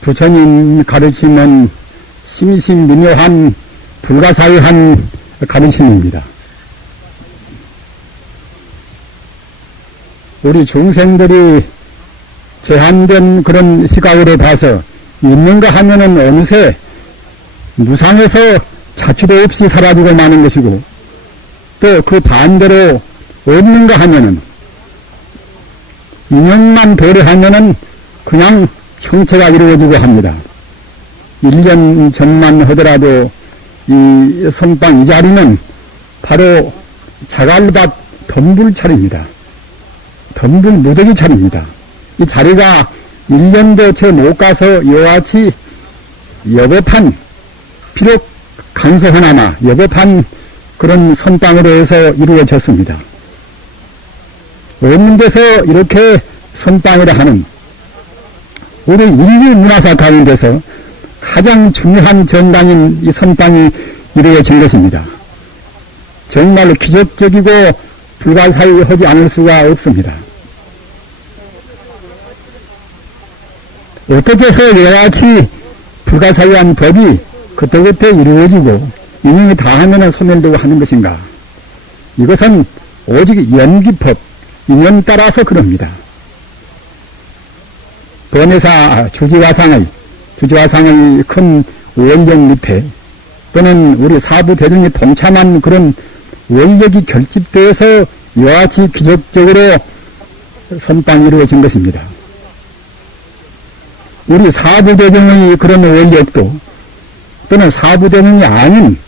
부처님 가르침은 심신미묘한 불가사의한 가르침입니다. 우리 중생들이 제한된 그런 시각으로 봐서 있는가 하면은 어느새 무상에서 자취도 없이 사라지고 마는 것이고, 또 그 반대로 없는가 하면은 인연만 도래하면은 그냥 형체가 이루어지고 합니다. 1년 전만 하더라도 이 선방 이 자리는 바로 자갈밭 덤불차례입니다. 덤불 무더기 차례입니다. 이 자리가 1년도 채 못 가서 여하치 여법한, 비록 간소하나마 여법한 그런 선방으로 해서 이루어졌습니다. 없는 데서 이렇게 선방이라 하는 우리 인류 문화사 가운데서 가장 중요한 정당인 이 선방이 이루어진 것입니다. 정말 기적적이고 불가사의하지 않을 수가 없습니다. 어떻게 해서 이와같이 불가사의한 법이 그때그때 이루어지고 인연이 다하면 소멸되고 하는 것인가? 이것은 오직 연기법, 인연 따라서 그럽니다. 번외사 주지화상의 큰 원력 밑에 또는 우리 사부 대중이 동참한 그런 원력이 결집되어서 이와 같이 기적적으로 선방이 이루어진 것입니다. 우리 사부 대중의 그런 원력도 또는 사부 대중이 아닌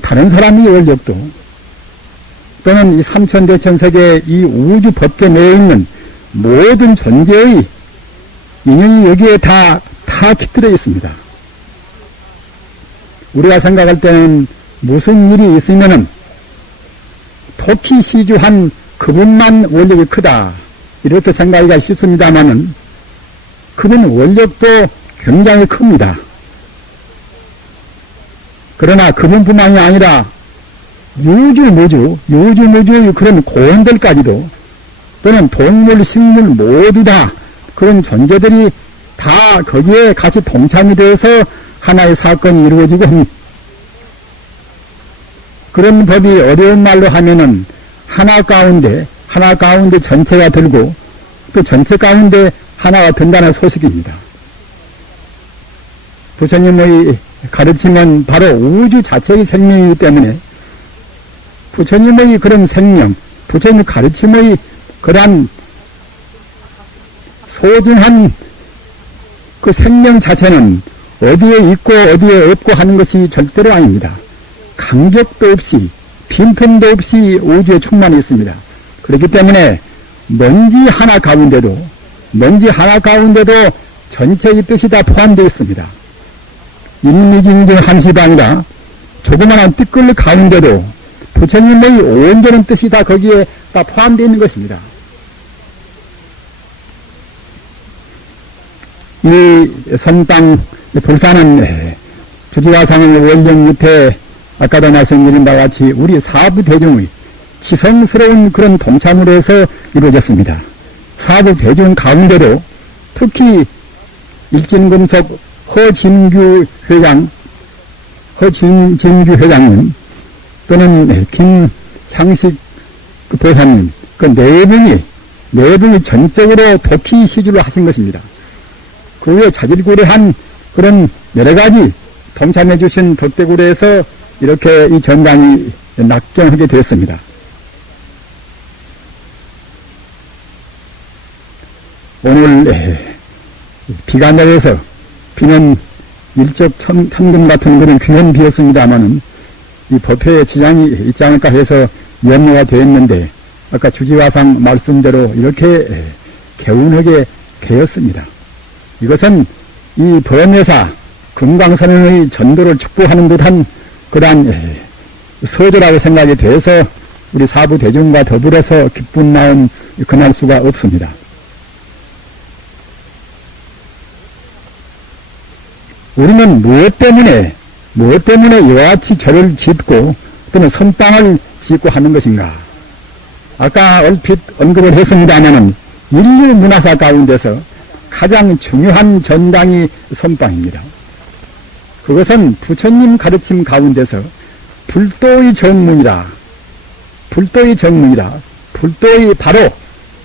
다른 사람의 원력도 또는 이 삼천대천세계 이 우주 법계 내에 있는 모든 존재의 인연이 여기에 다 깃들어 있습니다. 우리가 생각할 때는 무슨 일이 있으면은 토끼 시주한 그분만 원력이 크다 이렇게 생각하기가 쉽습니다만은 그분 원력도 굉장히 큽니다. 그러나 그분뿐만이 아니라 유주무주의 그런 고원들까지도 또는 동물, 식물 모두 다 그런 존재들이 다 거기에 같이 동참이 되어서 하나의 사건이 이루어지고 합니다. 그런 법이 어려운 말로 하면은 하나 가운데 전체가 들고 또 전체 가운데 하나가 된다는 소식입니다. 부처님의 가르침은 바로 우주 자체의 생명이기 때문에 부처님의 그런 생명, 부처님 가르침의 그러한 소중한 그 생명 자체는 어디에 있고 어디에 없고 하는 것이 절대로 아닙니다. 간격도 없이 빈틈도 없이 우주에 충만히 있습니다. 그렇기 때문에 먼지 하나 가운데도 전체의 뜻이 다 포함되어 있습니다. 인미징징 한시도 아니라 조그마한 띠끌 가운데도 부처님의 온전한 뜻이 다 거기에 다 포함되어 있는 것입니다. 이 선방 불사는 주지화상의 원령 밑에 아까도 말씀드린 바와 같이 우리 사부 대중의 지성스러운 그런 동참으로 해서 이루어졌습니다. 사부 대중 가운데도 특히 일진금속 허진규 회장님 또는 김향식 보사님 그 네 분이 전적으로 도피 시주를 하신 것입니다. 그 후에 자질구레한 그런 여러 가지 동참해 주신 덕대구레에서 이렇게 이 전당이 낙경하게 되었습니다. 오늘 비가 내려서 비는 일적 천금 같은 그런 귀한 비였습니다마는 이 법회에 지장이 있지 않을까 해서 염려가 되었는데 아까 주지화상 말씀대로 이렇게 개운하게 되었습니다. 이것은 이 번외사 금강선언의 전도를 축복하는 듯한 그러한 서조라고 생각이 돼서 우리 사부 대중과 더불어서 기쁜 마음 금할 수가 없습니다. 우리는 무엇 때문에 이와 같이 절을 짓고 또는 선방을 짓고 하는 것인가? 아까 얼핏 언급을 했습니다마는 인류 문화사 가운데서 가장 중요한 전당이 선방입니다. 그것은 부처님 가르침 가운데서 불도의 정문이라, 불도의 정문이라, 불도의 바로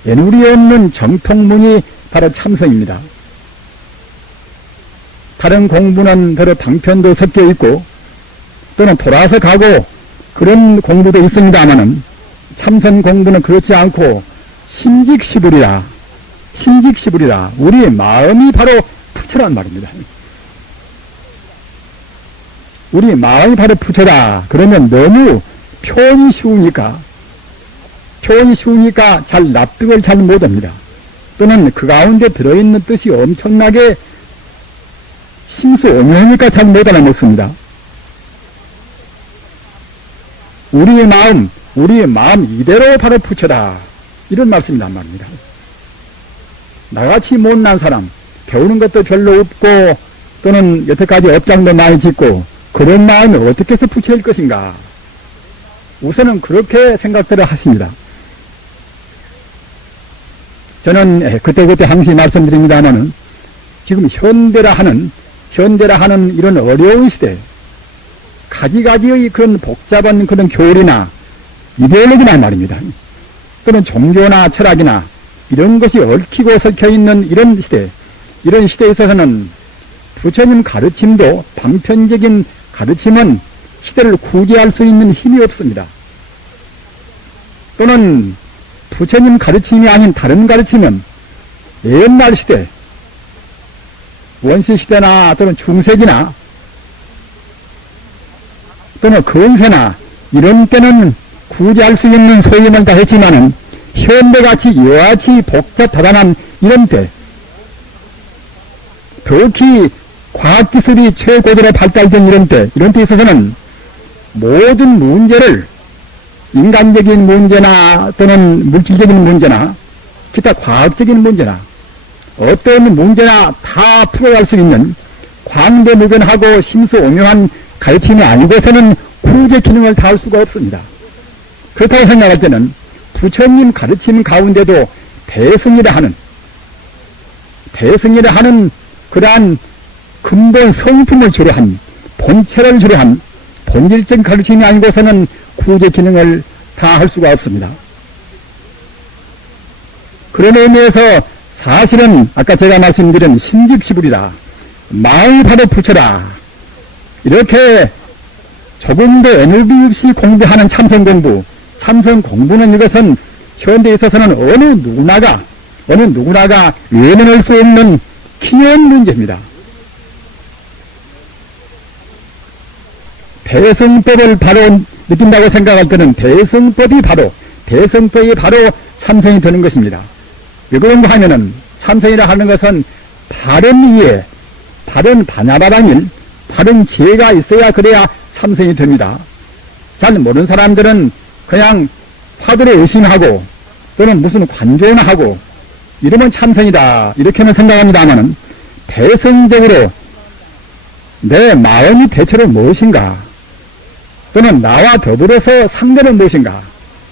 애누리 없는 정통문이 바로 참선입니다. 다른 공부는 바로 방편도 섞여 있고 또는 돌아서 가고 그런 공부도 있습니다마는 참선 공부는 그렇지 않고 심직시불이라, 심직시불이라, 우리의 마음이 바로 부처란 말입니다. 우리 마음이 바로 부처다. 그러면 너무 표현이 쉬우니까 잘 납득을 잘 못합니다. 또는 그 가운데 들어있는 뜻이 엄청나게 심수오묘하니까 잘 못 알아먹습니다. 우리의 마음 이대로 바로 부처다. 이런 말씀이란 말입니다. 나같이 못난 사람, 배우는 것도 별로 없고 또는 여태까지 업장도 많이 짓고 그런 마음이 어떻게 해서 부처일 것인가. 우선은 그렇게 생각들을 하십니다. 저는 그때그때 항상 말씀드립니다마는 지금 현대라 하는 이런 어려운 시대, 가지가지의 그런 복잡한 그런 교리나 이데올로기나 말입니다. 또는 종교나 철학이나 이런 것이 얽히고 섞여 있는 이런 시대에 있어서는 부처님 가르침도 방편적인 가르침은 시대를 구제할 수 있는 힘이 없습니다. 또는 부처님 가르침이 아닌 다른 가르침은 옛날 시대, 원시시대나 또는 중세기나 또는 근세나 이런 때는 구제할 수 있는 소임을 다 했지만은 현대같이 여하치 복잡하다는 이런 때, 특히 과학기술이 최고도로 발달된 이런 때 있어서는 모든 문제를 인간적인 문제나 또는 물질적인 문제나 기타 과학적인 문제나 어떤 문제나 다 풀어갈 수 있는 광대무변하고 심수오묘한 가르침이 아니고서는 구제 기능을 다할 수가 없습니다. 그렇다고 생각할 때는 부처님 가르침 가운데도 대승이라 하는 그러한 근본 성품을 주로 한, 본체를 주로 한 본질적 가르침이 아니고서는 구제 기능을 다할 수가 없습니다. 그런 의미에서 사실은 아까 제가 말씀드린 심직시불이다. 마음이 바로 부처다. 이렇게 조금도 에너지 없이 공부하는 참선 공부는 이것은 현대에 있어서는 어느 누구나가 외면할 수 없는 기념 문제입니다. 대승법을 바로 느낀다고 생각할 때는 대승법이 바로 참선이 되는 것입니다. 왜 그런가 하면은 참선이라 하는 것은 바른 이해, 바른 반야바방일, 바른 지혜가 있어야 그래야 참선이 됩니다. 잘 모르는 사람들은 그냥 화두를 의심하고 또는 무슨 관조나 하고 이러면 참선이다 이렇게는 생각합니다만은 대승적으로 내 마음이 대체로 무엇인가 또는 나와 더불어서 상대는 무엇인가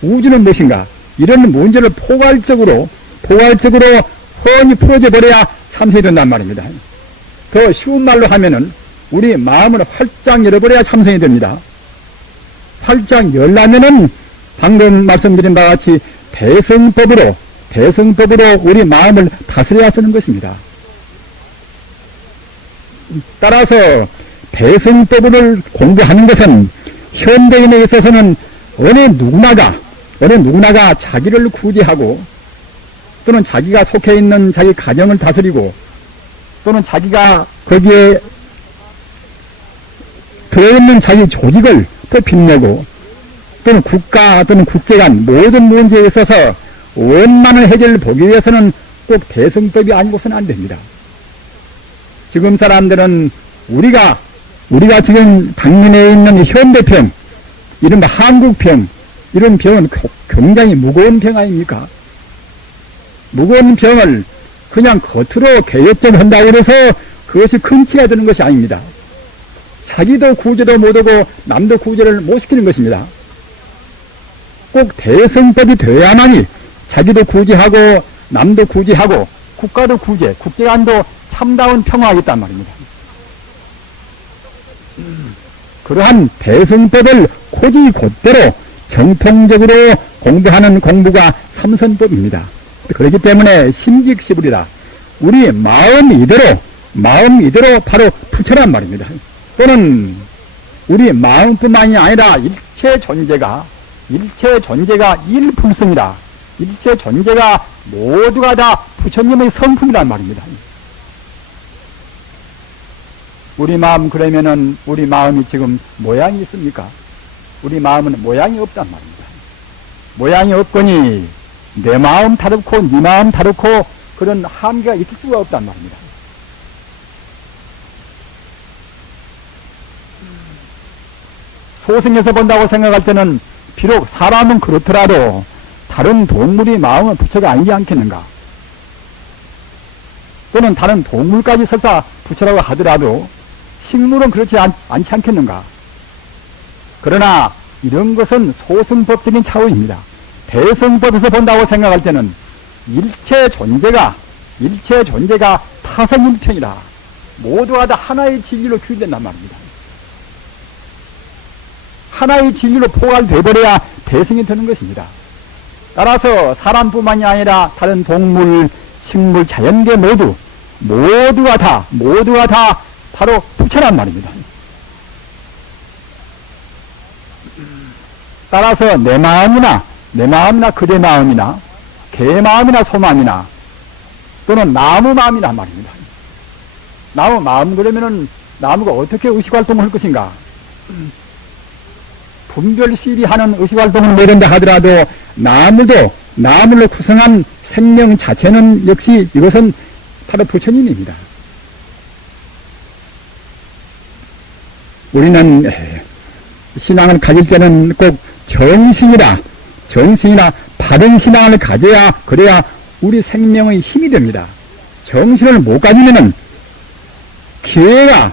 우주는 무엇인가 이런 문제를 포괄적으로 훤히 풀어져 버려야 참선이 된단 말입니다. 더 쉬운 말로 하면은 우리 마음을 활짝 열어버려야 참선이 됩니다. 활짝 열려면은 방금 말씀드린 바와 같이 대승법으로 우리 마음을 다스려야 쓰는 것입니다. 따라서 대승법을 공부하는 것은 현대인에 있어서는 어느 누구나가 자기를 구제하고 또는 자기가 속해 있는 자기 가정을 다스리고 또는 자기가 거기에 들어있는 자기 조직을 더 빛내고 또는 국가 또는 국제 간 모든 문제에 있어서 원만한 해결을 보기 위해서는 꼭 대승법이 아니고서는 안 됩니다. 지금 사람들은 우리가 지금 당면에 있는 현대병, 이른바 한국병, 이런 병은 굉장히 무거운 병 아닙니까? 무거운 병을 그냥 겉으로 개혁점 한다고 해서 그것이 근치가 되는 것이 아닙니다. 자기도 구제도 못하고 남도 구제를 못 시키는 것입니다. 꼭 대승법이 되어야만이 자기도 구제하고 남도 구제하고 국가도 구제, 국제간도 참다운 평화하겠단 말입니다. 그러한 대승법을 고지곧대로 정통적으로 공부하는 공부가 삼선법입니다. 그렇기 때문에 심직시불이라 우리 마음 이대로 바로 부처란 말입니다. 또는 우리 마음뿐만이 아니라 일체 존재가 일불성이라 일체 존재가 모두가 다 부처님의 성품이란 말입니다. 우리 마음 그러면은 우리 마음이 지금 모양이 있습니까? 우리 마음은 모양이 없단 말입니다. 모양이 없거니 내 마음 다르고 네 마음 다르고 그런 한계가 있을 수가 없단 말입니다. 소승에서 본다고 생각할 때는 비록 사람은 그렇더라도 다른 동물의 마음은 부처가 아니지 않겠는가? 또는 다른 동물까지 설사 부처라고 하더라도 식물은 그렇지 않지 않겠는가? 그러나 이런 것은 소승법적인 차원입니다. 대승법에서 본다고 생각할 때는 일체 존재가 타성일편이라 모두가 다 하나의 진리로 규율된단 말입니다. 하나의 진리로 포괄되어버려야 대승이 되는 것입니다. 따라서 사람뿐만이 아니라 다른 동물, 식물, 자연계 모두가 다 바로 부처란 말입니다. 따라서 내 마음이나 그대 마음이나 개 마음이나 소 마음이나 또는 나무 마음이란 말입니다. 나무 마음 그러면은 나무가 어떻게 의식활동을 할 것인가? 분별시비하는 의식활동을 모른다 하더라도 나무로 구성한 생명 자체는 역시 이것은 바로 부처님입니다. 우리는 신앙을 가질 때는 꼭 정신이나 바른 신앙을 가져야 그래야 우리 생명의 힘이 됩니다. 정신을 못 가지면은 기회가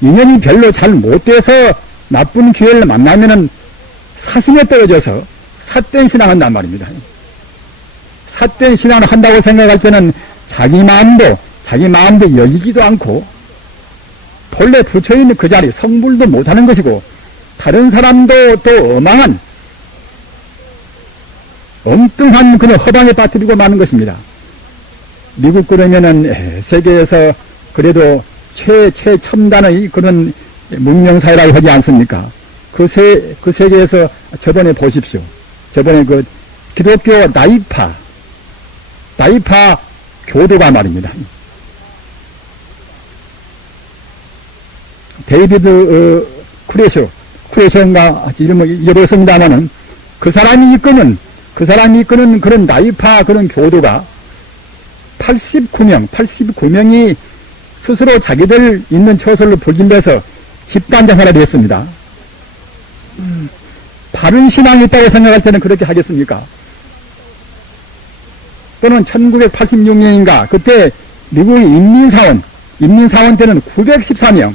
인연이 별로 잘 못 돼서 나쁜 기회를 만나면은 사심에 떨어져서 삿된 신앙을 한단 말입니다. 삿된 신앙을 한다고 생각할 때는 자기 마음도 열리지도 않고 본래 부처있는 그 자리 성불도 못하는 것이고 다른 사람도 또 엉뚱한 그런 허당에 빠뜨리고 마는 것입니다. 미국 그러면은 세계에서 그래도 최첨단의 그런 문명사회라고 하지 않습니까? 그 세계에서 저번에 보십시오. 저번에 그 기독교 나이파 교도가 데이비드 쿠레쇼인가 이름을 잊어버렸습니다마는 그 사람이 이끄는 그런 나이파 그런 교도가 89명이 스스로 자기들 있는 처소를 불진해서 집단 자살을 했습니다. 바른 신앙이 있다고 생각할 때는 그렇게 하겠습니까? 또는 1986년인가 그때 미국의 인민사원 때는 914명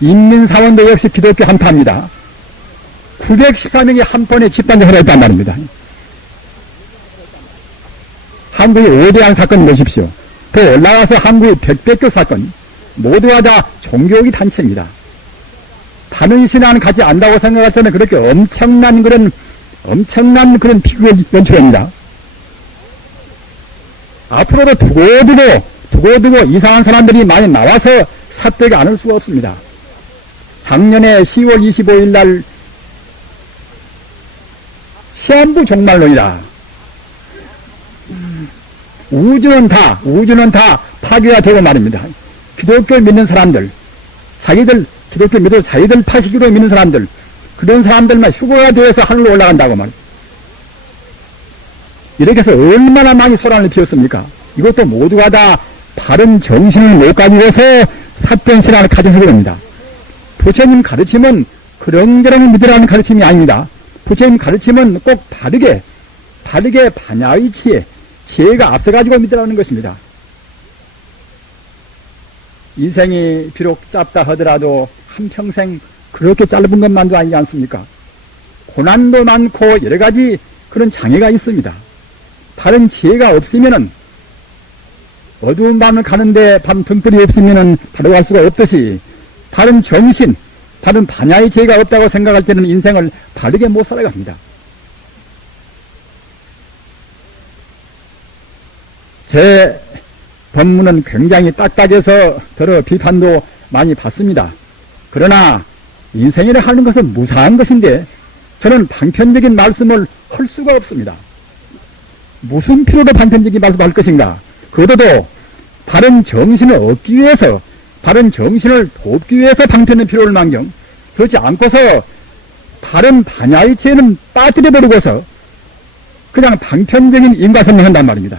인민사원도 역시 기독교 한파입니다. 914명이 한 번에 집단자살을 했단 말입니다. 한국의 5대양 사건 보십시오. 더 올라가서 한국의 백백교 사건 모두가 다 종교의 단체입니다. 바른 신앙을 갖지 않다고 생각할 때는 그렇게 엄청난 그런 비극을 연출합니다. 앞으로도 두고두고 이상한 사람들이 많이 나와서 삿대가 않을 수가 없습니다. 작년에 10월 25일 날 시한부 종말론이라 우주는 다 파괴가 되고 말입니다. 기독교 믿는 사람들, 기독교 믿어 자기들 파시기로 믿는 사람들, 그런 사람들만 휴거가 되어서 하늘로 올라간다고 말이에요. 이렇게 해서 얼마나 많이 소란을 피웠습니까? 이것도 모두가 다 바른 정신을 못 가지고서 삿된 신앙을 가져서 그럽니다. 부처님 가르침은 그런저런 믿으라는 가르침이 아닙니다. 부처님 가르침은 꼭 바르게 반야의 지혜가 앞서가지고 믿으라는 것입니다. 인생이 비록 짧다 하더라도 한평생 그렇게 짧은 것만도 아니지 않습니까? 고난도 많고 여러가지 그런 장애가 있습니다. 다른 지혜가 없으면은 어두운 밤을 가는데 밤 등불이 없으면은 바로 갈 수가 없듯이 다른 정신, 다른 반야의 지혜가 없다고 생각할 때는 인생을 바르게 못 살아갑니다. 제 법문은 굉장히 딱딱해서 더러 비판도 많이 받습니다. 그러나 인생이라 하는 것은 무사한 것인데 저는 방편적인 말씀을 할 수가 없습니다. 무슨 필요로 방편적인 말씀을 할 것인가? 그것도 바른 정신을 얻기 위해서, 바른 정신을 돕기 위해서 방편의 필요를 망정, 그렇지 않고서 바른 반야의 지혜는 빠뜨려버리고서 그냥 방편적인 인과선을 한단 말입니다.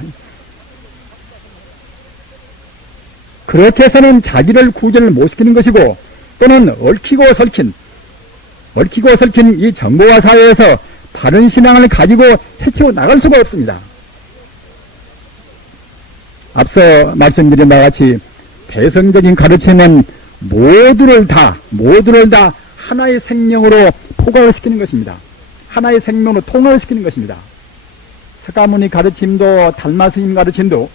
그렇게 해서는 자기를 구제를 못 시키는 것이고, 또는 얽히고 설킨 이 정보화 사회에서 바른 신앙을 가지고 헤치고 나갈 수가 없습니다. 앞서 말씀드린 바와 같이 대성적인 가르침은 모두를 다 하나의 생명으로 포괄을 시키는 것입니다. 하나의 생명으로 통합을 시키는 것입니다. 석가모니 가르침도 달마 스님 가르침도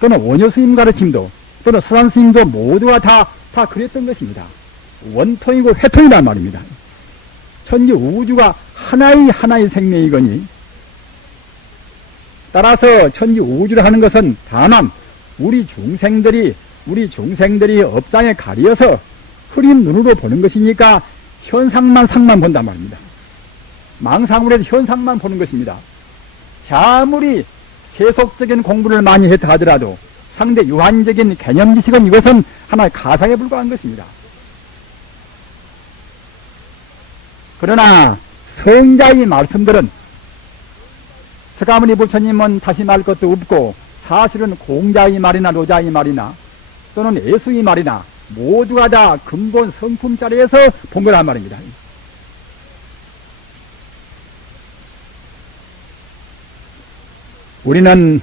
또는 원효 스님 가르침도 또는 서산 스님도 모두가 다 그랬던 것입니다. 원통이고 회통이란 말입니다. 천지 우주가 하나의 생명이거니 따라서 천지 우주를 하는 것은 다만 우리 중생들이 업장에 가려서 흐린 눈으로 보는 것이니까 현상만 상만 본단 말입니다. 망상으로 해서 현상만 보는 것입니다. 아무리 세속적인 공부를 많이 했다 하더라도 상대 유한적인 개념 지식은 이것은 하나의 가상에 불과한 것입니다. 그러나 성자의 말씀들은 석가모니 부처님은 다시 말 것도 없고 사실은 공자의 말이나 노자의 말이나 또는 예수의 말이나 모두가 다 근본 성품 자리에서 본 거란 말입니다. 우리는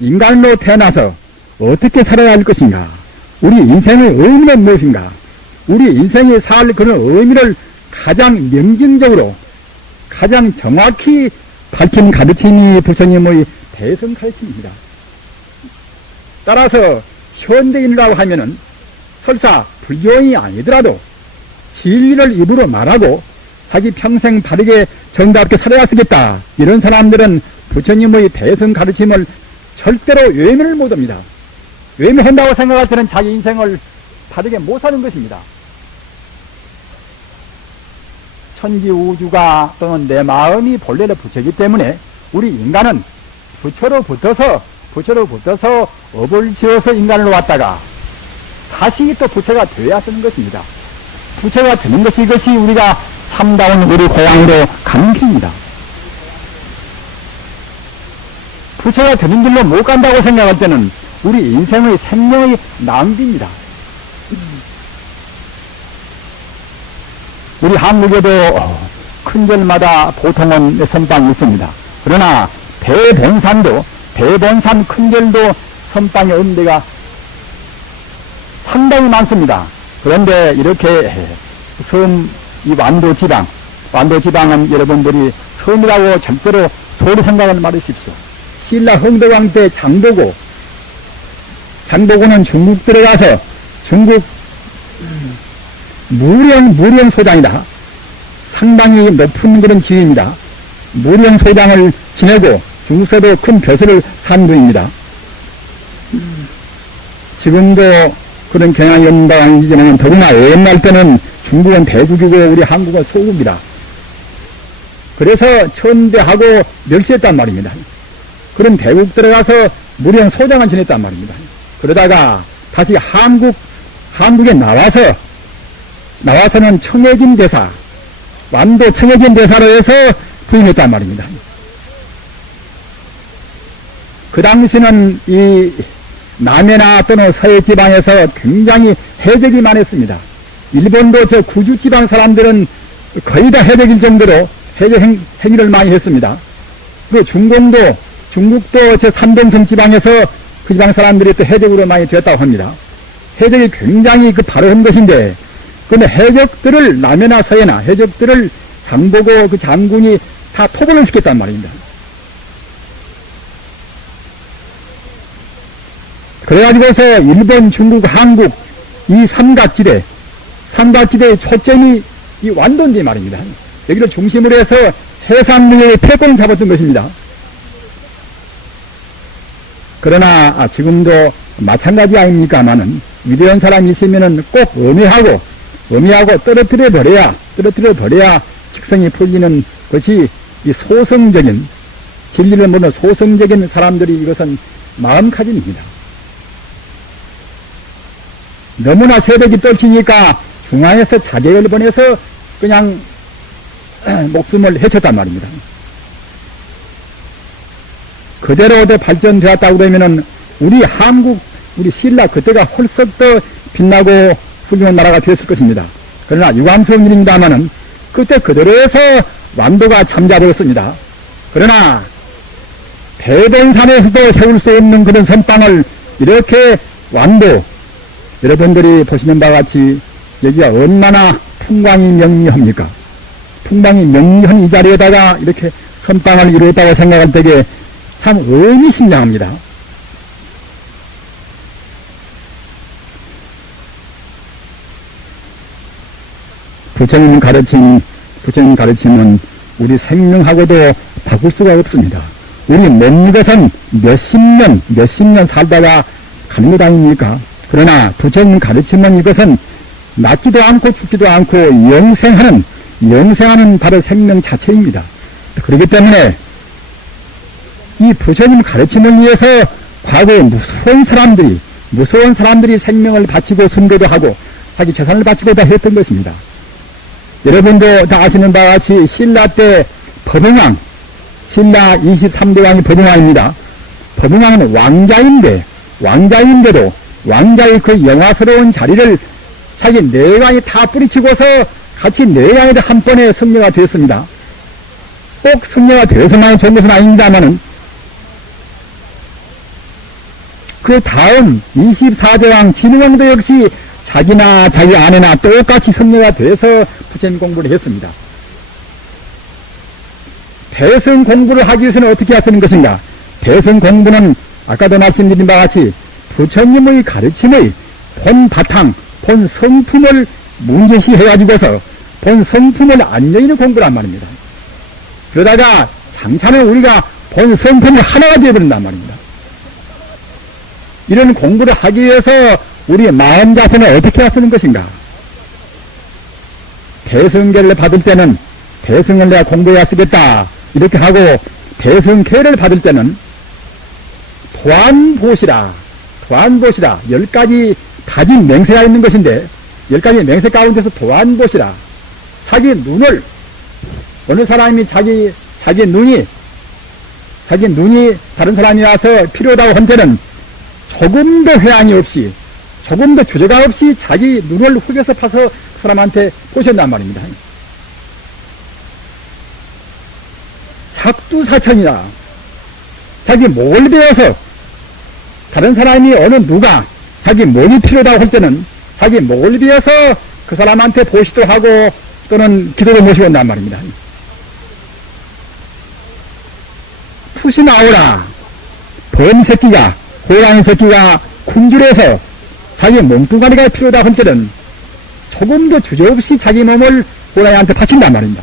인간으로 태어나서 어떻게 살아야 할 것인가? 우리 인생의 의미는 무엇인가? 우리 인생이 살 그런 의미를 가장 명징적으로 가장 정확히 밝힌 가르침이 부처님의 대성 가르침입니다. 따라서 현대인이라고 하면은 설사 불교인이 아니더라도 진리를 입으로 말하고 자기 평생 바르게 정답게 살아야 쓰겠다 이런 사람들은 부처님의 대성 가르침을 절대로 외면을 못합니다. 외면한다고 생각할 때는 자기 인생을 바르게 못 사는 것입니다. 천지 우주가 또는 내 마음이 본래는 부처이기 때문에 우리 인간은 부처로 붙어서 업을 지어서 인간으로 왔다가 다시 또 부처가 되어야 되는 것입니다. 부처가 되는 것이 이것이 우리가 참다운 우리 고향으로 가는 길입니다. 부처가 되는 길로 못 간다고 생각할 때는 우리 인생의 생명의 낭비입니다. 우리 한국에도 큰 절마다 보통은 선방이 있습니다. 그러나 대본산 큰 절도 선방이 없는 데가 상당히 많습니다. 그런데 이렇게 이 완도지방은 여러분들이 섬이라고 절대로 소리 생각을 말으십시오. 신라 흥덕왕 때 장보고는 중국 들어가서 중국 무령 소장이다. 상당히 높은 그런 지위입니다. 무령 소장을 지내고 중국에도 큰 벼슬을 산 분입니다. 지금도 그런 경향이 없는 바 아니지만 더구나 옛날 때는 중국은 대국이고 우리 한국은 소국이다. 그래서 천대하고 멸시했단 말입니다. 그런 대국 들어가서 무령 소장을 지냈단 말입니다. 그러다가 다시 한국에 나와서는 청해진 대사, 완도 청해진 대사로 해서 부임했단 말입니다. 그 당시는 이 남해나 또는 서해 지방에서 굉장히 해적이 많았습니다. 일본도 저 구주 지방 사람들은 거의 다 해적일 정도로 해적 행위를 많이 했습니다. 그리고 중국도 저 삼동성 지방에서 그 지방 사람들이 또 해적으로 많이 되었다고 합니다. 해적이 굉장히 바로한 것인데, 근데 해적들을, 남해나 서해나 해적들을 장보고 그 장군이 다 토벌을 시켰단 말입니다. 그래가지고서 일본, 중국, 한국 이 삼각지대의 초점이 이 완도인데 말입니다. 여기를 중심으로 해서 해상무역의 태권을 잡았던 것입니다. 그러나 지금도 마찬가지 아닙니까마는 위대한 사람이 있으면은 꼭 엄해하고 떨어뜨려 버려야 직성이 풀리는 것이 이 소성적인, 진리를 모르는 소성적인 사람들이 이것은 마음가짐입니다. 너무나 세력이 떨치니까 중앙에서 자객을 보내서 그냥 목숨을 해쳤단 말입니다. 그대로 발전되었다고 되면은 우리 한국, 우리 신라 그때가 홀썩 더 빛나고 훌륭한 나라가 되었을 것입니다. 그러나 유감스러운 일입니다마는 그때 그대로 해서 완도가 잠자버렸습니다. 그러나 대변산에서도 세울 수 없는 그런 선방을 이렇게 완도, 여러분들이 보시는 바와 같이 여기가 얼마나 풍광이 명미합니까? 풍광이 명미한 이 자리에다가 이렇게 선방을 이루었다고 생각할 때에 참 의미심장합니다. 부처님 가르침은 우리 생명하고도 바꿀 수가 없습니다. 우리 몸 이것은 몇십 년 살다가 가는 것 아닙니까? 그러나 부처님 가르침은 이것은 낫지도 않고 죽지도 않고 영생하는 바로 생명 자체입니다. 그렇기 때문에 이 부처님 가르침을 위해서 과거에 무서운 사람들이 생명을 바치고 선거도 하고 자기 재산을 바치고 다 했던 것입니다. 여러분도 다 아시는 바와 같이 신라 때 법흥왕, 신라 23대 왕이 법흥왕입니다. 법흥왕은 왕자인데도 왕자의 그 영화스러운 자리를 자기 내강이 다 뿌리치고서 같이 내강에도 한 번에 승려가 되었습니다. 꼭 승려가 되어서만 좋은 것은 아닙니다만은 그 다음 24대 왕 진흥왕도 역시 자기나 자기 아내나 똑같이 승려가 돼서 부처님 공부를 했습니다. 대승 공부를 하기 위해서는 어떻게 하시는 것인가? 대승 공부는 아까도 말씀드린 바와 같이 부처님의 가르침의 본 바탕, 본 성품을 문제시 해가지고서 본 성품을 안려있는 공부란 말입니다. 그러다가 장차는 우리가 본 성품이 하나가 되어버린단 말입니다. 이런 공부를 하기 위해서 우리의 마음 자세는 어떻게 하시는 것인가? 대승계를 받을 때는 대승을 내가 공부해야 쓰겠다 이렇게 하고 대승계를 받을 때는 도안보시라 10가지 다진 맹세가 있는 것인데 10가지 맹세 가운데서 도안보시라 자기 눈을 어느 사람이 자기 눈이 다른 사람이 와서 필요하다고 한 때는 조금도 회한이 없이 조금도 주저가 없이 자기 눈을 흙에서 파서 그 사람한테 보셨단 말입니다. 작두사천이라 자기 목을 베어서 다른 사람이 누가 자기 몸이 필요하다고 할 때는 자기 목을 베어서 그 사람한테 보시도 하고 또는 기도도 모시고 온단 말입니다. 푸시 나오라 범새끼가 고양이 새끼가 굶주려서 자기 몸뚱아리가 필요하다고 할 때는 조금도 주저없이 자기 몸을 고양이한테 바친단 말입니다.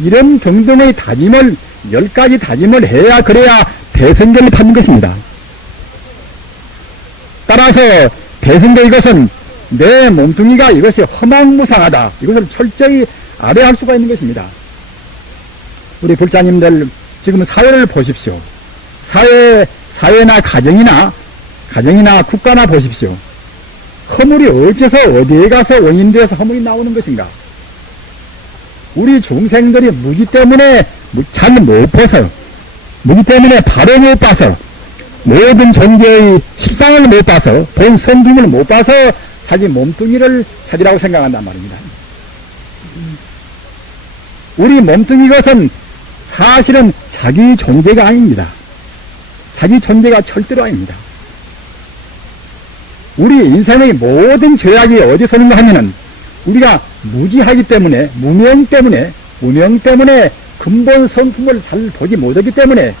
이런 등등의 다짐을 10가지 다짐을 해야 그래야 대승계를 받는 것입니다. 따라서 대승계 이것은 내 몸뚱이가 이것이 허망무상하다. 이것을 철저히 아뢰할 수가 있는 것입니다. 우리 불자님들 지금 사회를 보십시오. 사회나 가정이나 국가나 보십시오. 허물이 어째서 어디에 가서 원인되어서 허물이 나오는 것인가? 우리 중생들이 무지 때문에 잘 못 봐서, 무지 때문에 바로 못 봐서, 모든 존재의 실상을 못 봐서, 본 성품을 못 봐서 자기 몸뚱이를 자기라고 생각한단 말입니다. 우리 몸뚱이 것은 사실은 자기 존재가 아닙니다. 자기 존재가 절대로 아닙니다. 우리 인생의 모든 죄악이 어디서 오는가 하면은 우리가 무지하기 때문에, 무명 때문에 근본 성품을 잘 보지 못하기 때문에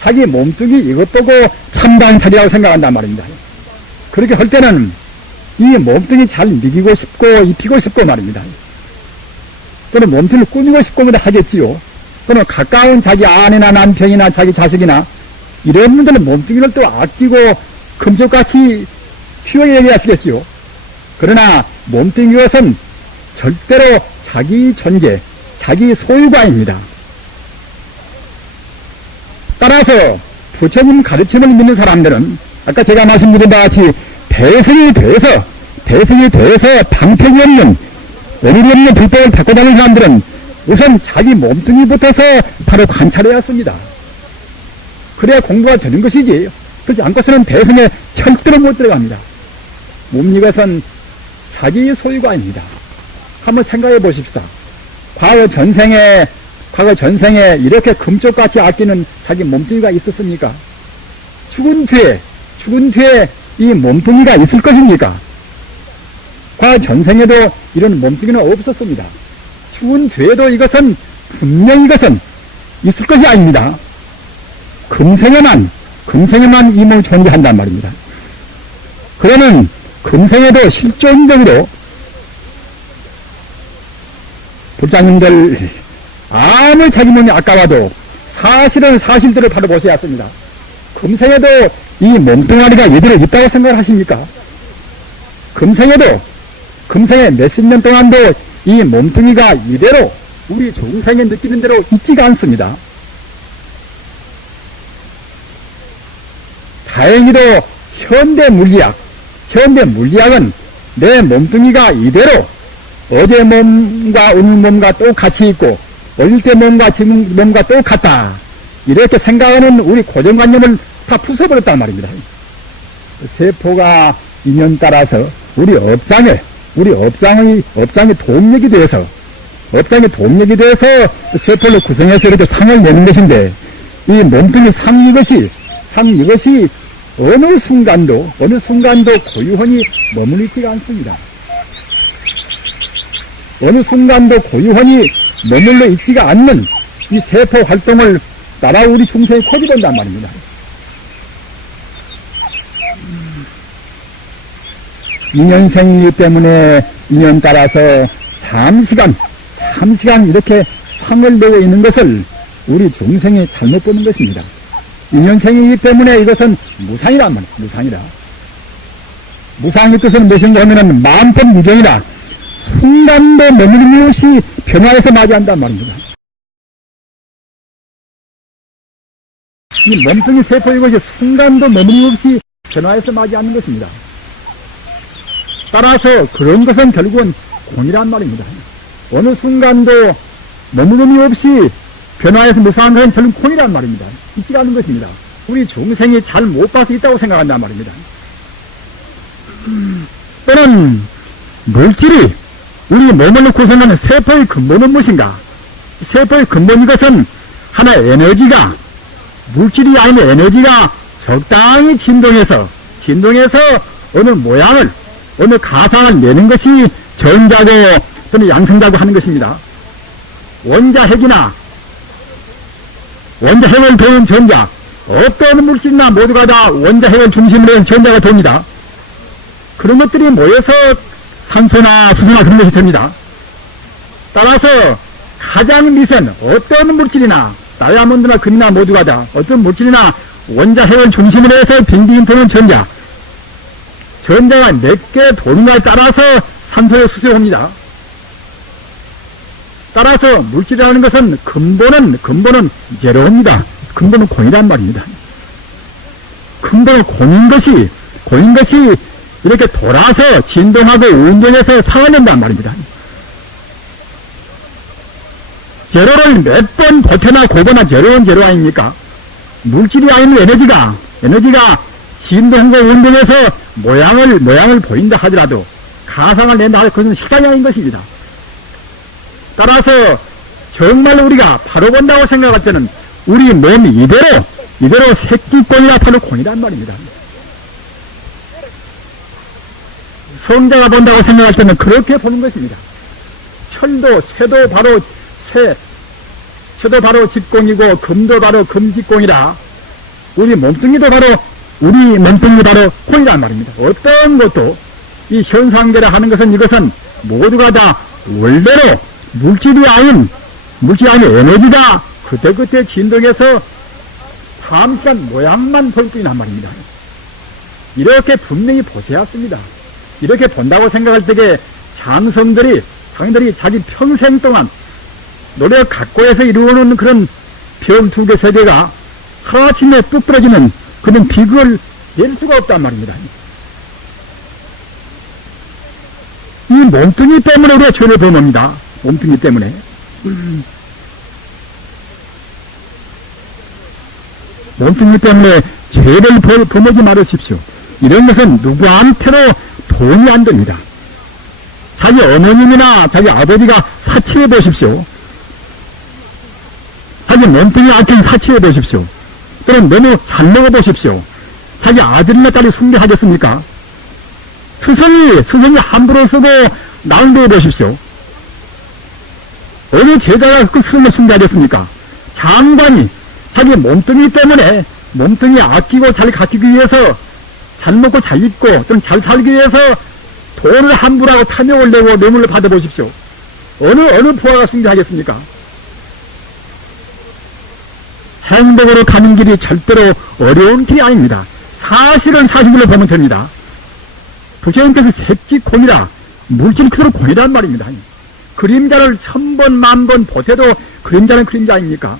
자기 몸뚱이 이것 보고 참다한 자리라고 생각한단 말입니다. 그렇게 할 때는 이 몸뚱이 잘 미기고 싶고 입히고 싶고 말입니다. 또는 몸뚱이를 꾸미고 싶고 하겠지요. 또는 가까운 자기 아내나 남편이나 자기 자식이나 이런 분들은 몸뚱이를 또 아끼고 금쪽같이 키워야 하시겠지요. 그러나 몸뚱이 것은 절대로 자기 존재, 자기 소유가입니다. 따라서 부처님 가르침을 믿는 사람들은 아까 제가 말씀드린 바와 같이 대승이 돼서 방패이 없는 원인이 없는 불법을 바꿔다니는 사람들은 우선 자기 몸뚱이부터서 바로 관찰해야 했습니다. 그래야 공부가 되는 것이지 그렇지 않고서는 대승에 절대로 못 들어갑니다. 몸 이것은 자기 소유가입니다. 한번 생각해 보십시다. 과거 전생에 이렇게 금쪽같이 아끼는 자기 몸뚱이가 있었습니까? 죽은 뒤에 이 몸뚱이가 있을 것입니까? 과거 전생에도 이런 몸뚱이는 없었습니다. 죽은 뒤에도 이것은 분명히 있을 것이 아닙니다. 금생에만 이 몸이 존재한단 말입니다. 그러면 금생에도 실존적으로 불자님들 아무리 자기 몸이 아까워도 사실은 사실대로 바로 보셔야 합니다. 금생에도 이 몸뚱아리가 이대로 있다고 생각을 하십니까? 금생에 몇십 년 동안도 이 몸뚱이가 이대로 우리 중생에 느끼는 대로 있지가 않습니다. 다행히도 현대 물리학은 내 몸뚱이가 이대로 어제 몸과 오늘 몸과 똑같이 있고 어릴 때 몸과 지금 몸과 똑같다 이렇게 생각하는 우리 고정관념을 다 부숴버렸단 말입니다. 세포가 인연 따라서 우리 업장의 동력이 되어서 세포를 구성해서 이렇게 상을 내는 것인데 이 몸뚱이 상 이것이 어느 순간도 고유하니 머무르지가 않습니다. 어느 순간도 고유하니 머물러 있지가 않는 이 세포 활동을 따라 우리 중생이 코집한단 말입니다. 인연생이기 때문에 인연 따라서 잠시간 이렇게 상을 내고 있는 것을 우리 중생이 잘못 보는 것입니다. 인연생이기 때문에 이것은 무상이란 말이에요. 무상의 뜻은 무엇인가 하면은 만법무경이라 순간도 머무름이 없이 변화해서 맞이한단 말입니다. 이 몸뚱이 세포 이것이 순간도 머무름이 없이 변화해서 맞이하는 것입니다. 따라서 그런 것은 결국은 곤이란 말입니다. 어느 순간도 머무름이 없이 변화해서 무상한 것은 결국 곤이란 말입니다. 있지 않은 것입니다. 우리 중생이 잘 못 봐서 있다고 생각한단 말입니다. 또는 물질이 우리 몸을 구성하는 세포의 근본은 무엇인가? 세포의 근본 이것은 하나의 에너지가 물질이 아닌 에너지가 적당히 진동해서 어느 모양을 어느 가상을 내는 것이 전자고 또는 양성자고 하는 것입니다. 원자핵을 도는 전자 어떤 물질이나 모두가 다 원자핵을 중심으로 한 전자가 됩니다. 그런 것들이 모여서 산소나 수소나 그런 것이 됩니다. 따라서 가장 미세한 어떤 물질이나 다이아몬드나 금이나 모두가 다 어떤 물질이나 원자핵을 중심으로 해서 빙빙 도는 전자가 몇 개 도는가에 따라서 산소에 수소합니다. 따라서 물질이라는 것은 근본은 제로입니다. 근본은 공이란 말입니다. 근본은 공인 것이 이렇게 돌아서 진동하고 운동해서 상하낸단 말입니다. 제로를 몇 번 버텨나 고거나 제로는 제로 아닙니까? 물질이 아닌 에너지가 진동하고 운동해서 모양을 보인다 하더라도 가상을 낸다 하더라도 그것은 시간이 아닌 것입니다. 따라서 정말 우리가 바로 본다고 생각할 때는 우리 몸이 이대로 새끼권이나 바로 곤이란 말입니다. 성자가 본다고 생각할 때는 그렇게 보는 것입니다. 쇠도 바로 직공이고 금도 바로 금직공이라 우리 몸뚱이도 바로, 우리 몸뚱이 바로 혼이란 말입니다. 어떤 것도 이 현상계라 하는 것은 이것은 모두가 다 원래로 물질이 아닌 에너지가 그때그때 진동해서 잠시한 모양만 볼 뿐이란 말입니다. 이렇게 분명히 보셔야 합니다. 이렇게 본다고 생각할 때에 장성들이 자기 평생 동안 노력 갖고 해서 이루어놓은 그런 별 두 개 세 개가 하루아침에 뚝 떨어지는 그런 비극을 낼 수가 없단 말입니다. 이 몸뚱이 때문에 우리가 죄를 범합니다. 몸뚱이 때문에. 몸뚱이 때문에 죄를 범하지 말으십시오. 이런 것은 누구한테도 돈이 안 됩니다. 자기 어머님이나 자기 아버지가 사치해 보십시오. 자기 몸뚱이 아끼는 사치해 보십시오. 또는 너무 잘 먹어 보십시오. 자기 아들이나 딸이 숭배하겠습니까? 스승이 함부로 쓰고 낭비해 보십시오. 어느 제자가 그 스승을 숭배하겠습니까? 장관이 자기 몸뚱이 때문에 몸뚱이 아끼고 잘 가꾸기 위해서 잘 먹고 잘 입고 또는 잘 살기 위해서 돈을 함부로 하고 탐욕을 내고 뇌물을 받아보십시오. 어느 부하가 숭배하겠습니까? 행복으로 가는 길이 절대로 어려운 길이 아닙니다. 사실은 사실로 보면 됩니다. 부처님께서 색지곤이라 물질 그대로 곤이란 말입니다. 그림자를 1000번, 10,000번 보태도 그림자는 그림자 아닙니까?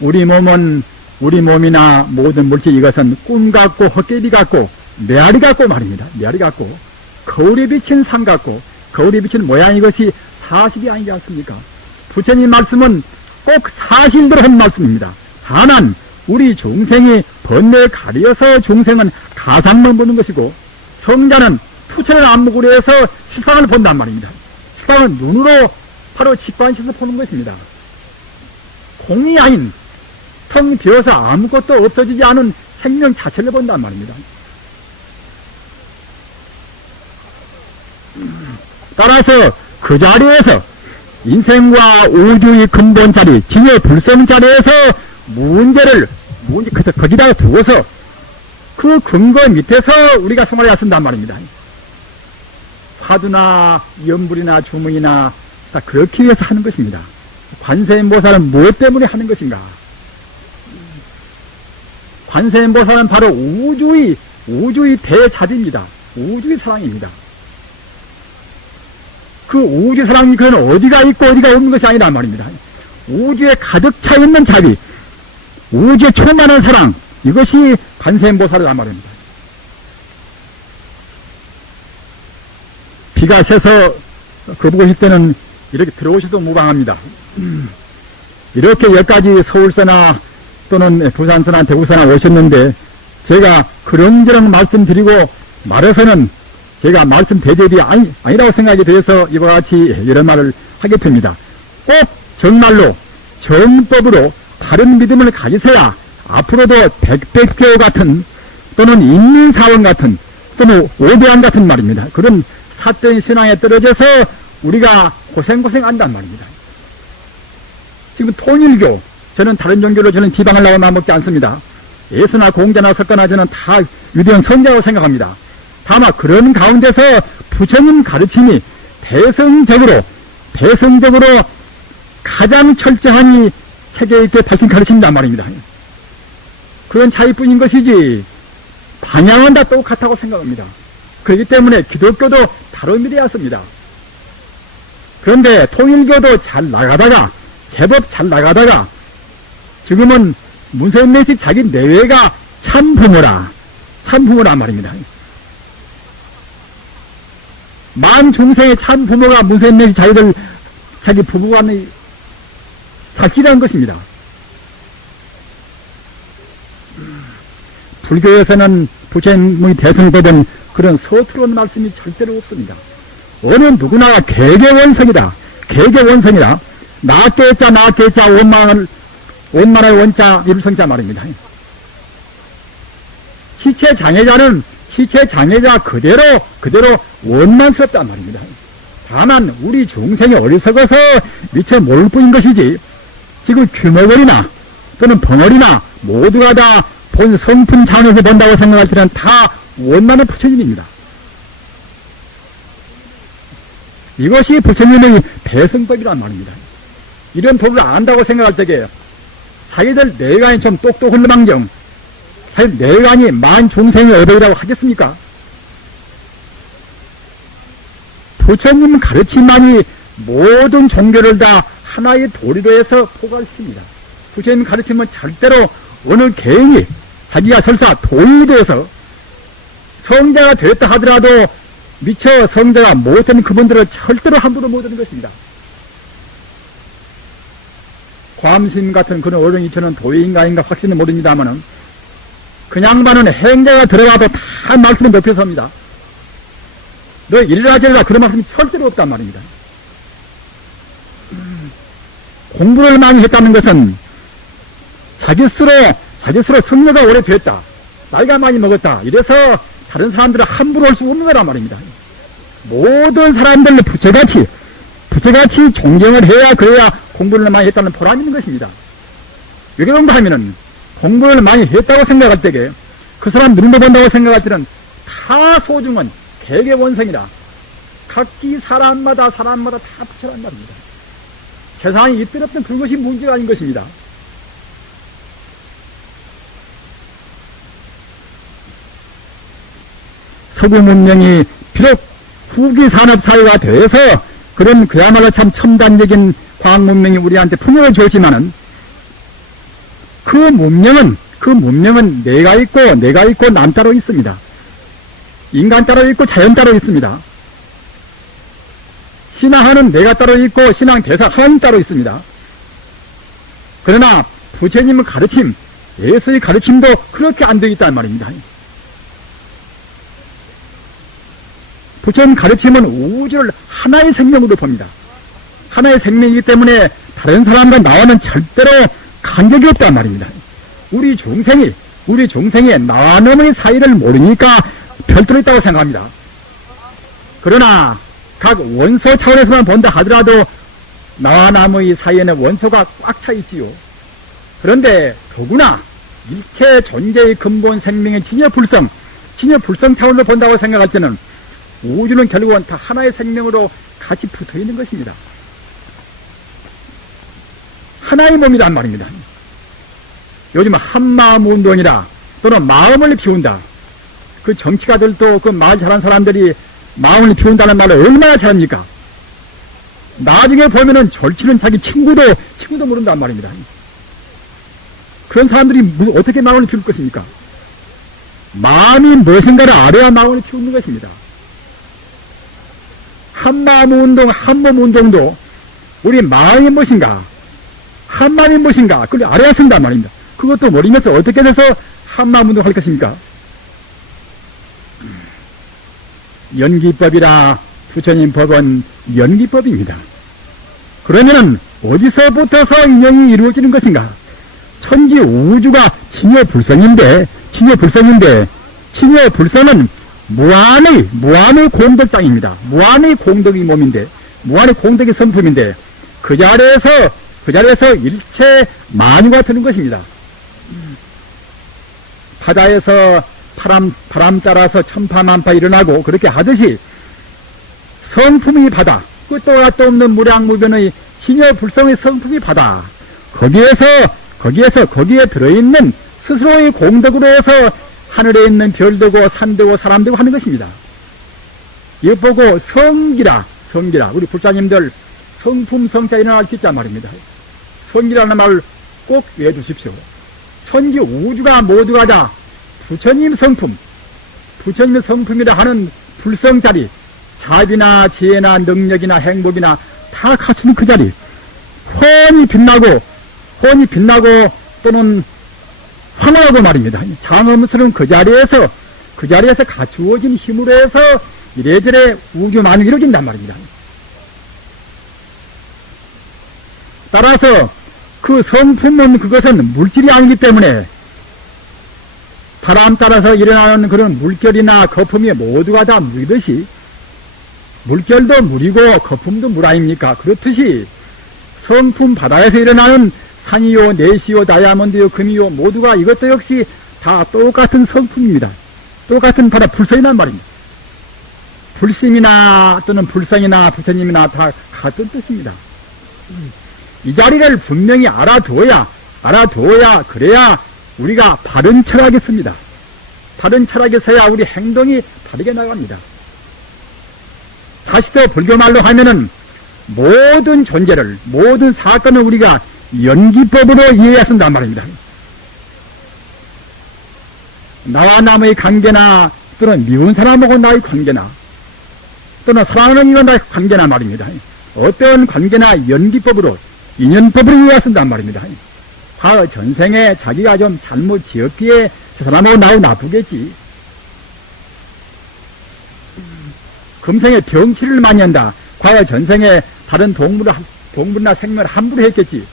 우리 몸이나 모든 물질 이것은 꿈 같고 헛개비 같고 메아리 같고 말입니다. 메아리 같고 거울에 비친 상 같고 거울에 비친 모양 이것이 사실이 아니지 않습니까? 부처님 말씀은 꼭 사실대로 한 말씀입니다. 다만 우리 중생이 번뇌에 가려서 중생은 가상만 보는 것이고 성자는 투철한 안목으로 해서 실상을 본단 말입니다. 실상은 눈으로 바로 직관시에서 보는 것입니다. 공이 아닌 텅 비어서 아무것도 없어지지 않은 생명 자체를 본단 말입니다. 따라서 그 자리에서 인생과 우주의 근본 자리, 진의 불성 자리에서 문제를 거기다 두어서 그 근거 밑에서 우리가 생활해야 쓴단 말입니다. 화두나 연불이나 주문이나 다 그렇게 위해서 하는 것입니다. 관세음보살은 무엇 때문에 하는 것인가? 관세음보살은 바로 우주의 대자비입니다. 우주의 사랑입니다. 그 우주 사랑이 그는 어디가 있고 어디가 없는 것이 아니란 말입니다. 우주에 가득 차 있는 자비, 우주에 충만한 사랑, 이것이 관세음보살이란 말입니다. 비가 새서 거두고 싶을 때는 이렇게 들어오셔도 무방합니다. 이렇게 여기까지 서울서나 또는 부산서나 대구서나 오셨는데 제가 그런저런 말씀드리고 말해서는 제가 말씀 대접이 아니라고 생각이 되어서 이와 같이 이런 말을 하게 됩니다. 꼭 정말로 정법으로 다른 믿음을 가지셔야 앞으로도 백백교 같은 또는 인민사원 같은 또는 오대왕 같은 말입니다. 그런 사적인 신앙에 떨어져서 우리가 고생한단 말입니다. 지금 통일교, 저는 다른 종교로 저는 지방하려고 마음먹지 않습니다. 예수나 공자나 석가나 저는 다 위대한 선자라고 생각합니다. 다만 그런 가운데서 부처님 가르침이 대성적으로 가장 철저하니 체계 있게 밝힌 가르침이란 말입니다. 그런 차이뿐인 것이지 방향은 다 똑같다고 생각합니다. 그렇기 때문에 기독교도 다름이 되었습니다. 그런데 통일교도 잘 나가다가 제법 잘 나가다가 지금은 문세민씨 자기 내외가 참 부모란 말입니다. 만 중생의 참 부모가 문세민씨 자기 부부간의 사기라는 것입니다. 불교에서는 부처님의 대승되던 그런 서투른 말씀이 절대로 없습니다. 어느 누구나 개개원성이다. 개개원성이다. 나깨자 원만할 원자 일성자 말입니다. 시체장애자는 시체장애자 그대로 원만스럽단 말입니다. 다만 우리 중생이 어리석어서 미처 모를 뿐인 것이지 지금 규모걸이나 또는 벙어리나 모두가 다 본 성품 차원에서 본다고 생각할 때는 다 원만한 부처님입니다. 이것이 부처님의 대승법이란 말입니다. 이런 법을 안다고 생각할 때에 자기들 내관이 좀 똑똑한 망정 자기 내관이 만 중생의 어덕이라고 하겠습니까? 부처님 가르침만이 모든 종교를 다 하나의 도리로 해서 포괄시킵니다. 부처님 가르침은 절대로 어느 개인이 자기가 설사 도인이 되어서 성자가 되었다 하더라도 미처 성자가 못된 그분들을 절대로 함부로 못하는 것입니다. 과암스님 같은 그런 어른이 저는 도인가 아닌가 확신은 모릅니다만은 그냥 반은 행자가 들어가도 다 말씀을 높여서 합니다. 너 이래라 저래라 그런 말씀이 절대로 없단 말입니다. 공부를 많이 했다는 것은 자기 스스로 성녀가 오래됐다. 나이가 많이 먹었다. 이래서 다른 사람들을 함부로 할 수 없는 거란 말입니다. 모든 사람들을 부처같이 존경을 해야 그래야 공부를 많이 했다는 보람이 있는 것입니다. 왜 그런가 하면은 공부를 많이 했다고 생각할 때에 그 사람 눈도 본다고 생각할 때는 다 소중한 개개 원성이라 각기 사람마다 다 부처란 말입니다. 세상에 이뜰 없는 그것이 문제가 아닌 것입니다. 서구 문명이 비록 후기 산업사회가 돼서 그런 그야말로 참 첨단적인 과학 문명이 우리한테 풍요를 줬지만은 그 문명은 내가 있고 남 따로 있습니다. 인간 따로 있고 자연 따로 있습니다. 신앙하는 내가 따로 있고 신앙 대사 하나님 따로 있습니다. 그러나 부처님의 가르침, 예수의 가르침도 그렇게 안 되어 있다는 말입니다. 부처님 가르침은 우주를 하나의 생명으로 봅니다. 하나의 생명이기 때문에 다른 사람과 나와는 절대로 간격이 없단 말입니다. 우리 중생이 나와 남의 사이를 모르니까 별도로 있다고 생각합니다. 그러나 각 원소 차원에서만 본다 하더라도 나와 남의 사이에는 원소가 꽉 차 있지요. 그런데 더구나 일체 존재의 근본 생명의 진여불성 차원으로 본다고 생각할 때는 우주는 결국은 다 하나의 생명으로 같이 붙어 있는 것입니다. 하나의 몸이란 말입니다. 요즘 한마음 운동이라 또는 마음을 비운다. 그 정치가들도 그 말 잘하는 사람들이 마음을 비운다는 말을 얼마나 잘합니까? 나중에 보면은 절치는 자기 친구도 모른단 말입니다. 그런 사람들이 어떻게 마음을 비울 것입니까? 마음이 무엇인가를 알아야 마음을 비우는 것입니다. 한마음 운동, 한몸 운동도 우리 마음이 무엇인가, 한마음이 무엇인가, 그걸 알아야 쓴단 말입니다. 그것도 모르면서 어떻게 돼서 한마음 운동을 할 것입니까? 연기법이라 부처님 법은 연기법입니다. 그러면은 어디서부터서 인연이 이루어지는 것인가? 천지 우주가 진여불성인데 진여불성은 무한의 공덕 땅입니다. 무한의 공덕의 몸인데, 무한의 공덕의 성품인데, 그 자리에서 일체 만유가 드는 것입니다. 바다에서 바람 따라서 천파만파 일어나고 그렇게 하듯이 성품이 바다, 끝도 같도 없는 무량무변의 진여불성의 성품이 바다. 거기에 들어있는 스스로의 공덕으로 해서 하늘에 있는 별되고 산되고 사람되고 하는 것입니다. 이거 보고 성기라 우리 불자님들 성품 성자 일어날 수 있단 말입니다. 성기라는 말을 꼭 외워두십시오. 천지 우주가 모두가 다 부처님 성품의 성품이라 하는 불성자리, 자비나 지혜나 능력이나 행복이나 다 갖춘 그 자리, 훤히 빛나고 또는 황홀하고 말입니다. 장엄스러운 그 자리에서 갖추어진 힘으로 해서 이래저래 우주만이 이루어진단 말입니다. 따라서 그 성품은 그것은 물질이 아니기 때문에 바람 따라서 일어나는 그런 물결이나 거품이 모두가 다 물이듯이, 물결도 물이고 거품도 물 아닙니까? 그렇듯이 성품 바다에서 일어나는 산이요, 내시요, 다이아몬드요, 금이요, 모두가 이것도 역시 다 똑같은 성품입니다. 똑같은 바로 불성이란 말입니다. 불심이나 또는 불성이나 부처님이나 다 같은 뜻입니다. 이 자리를 분명히 알아두어야 그래야 우리가 바른 철학이 있습니다. 바른 철학에서야 우리 행동이 다르게 나갑니다. 다시 또 불교말로 하면은 모든 존재를, 모든 사건을 우리가 연기법으로 이해해야 한단 말입니다. 나와 남의 관계나 또는 미운 사람하고 나의 관계나 또는 사랑하는 이와 나의 관계나 말입니다. 어떤 관계나 연기법으로 인연법으로 이해해야 한단 말입니다. 과거 전생에 자기가 좀 잘못 지었기에 저 사람하고 나하고 나쁘겠지. 금생에 병치를 많이 한다. 과거 전생에 다른 동물이나 생명을 함부로 했겠지.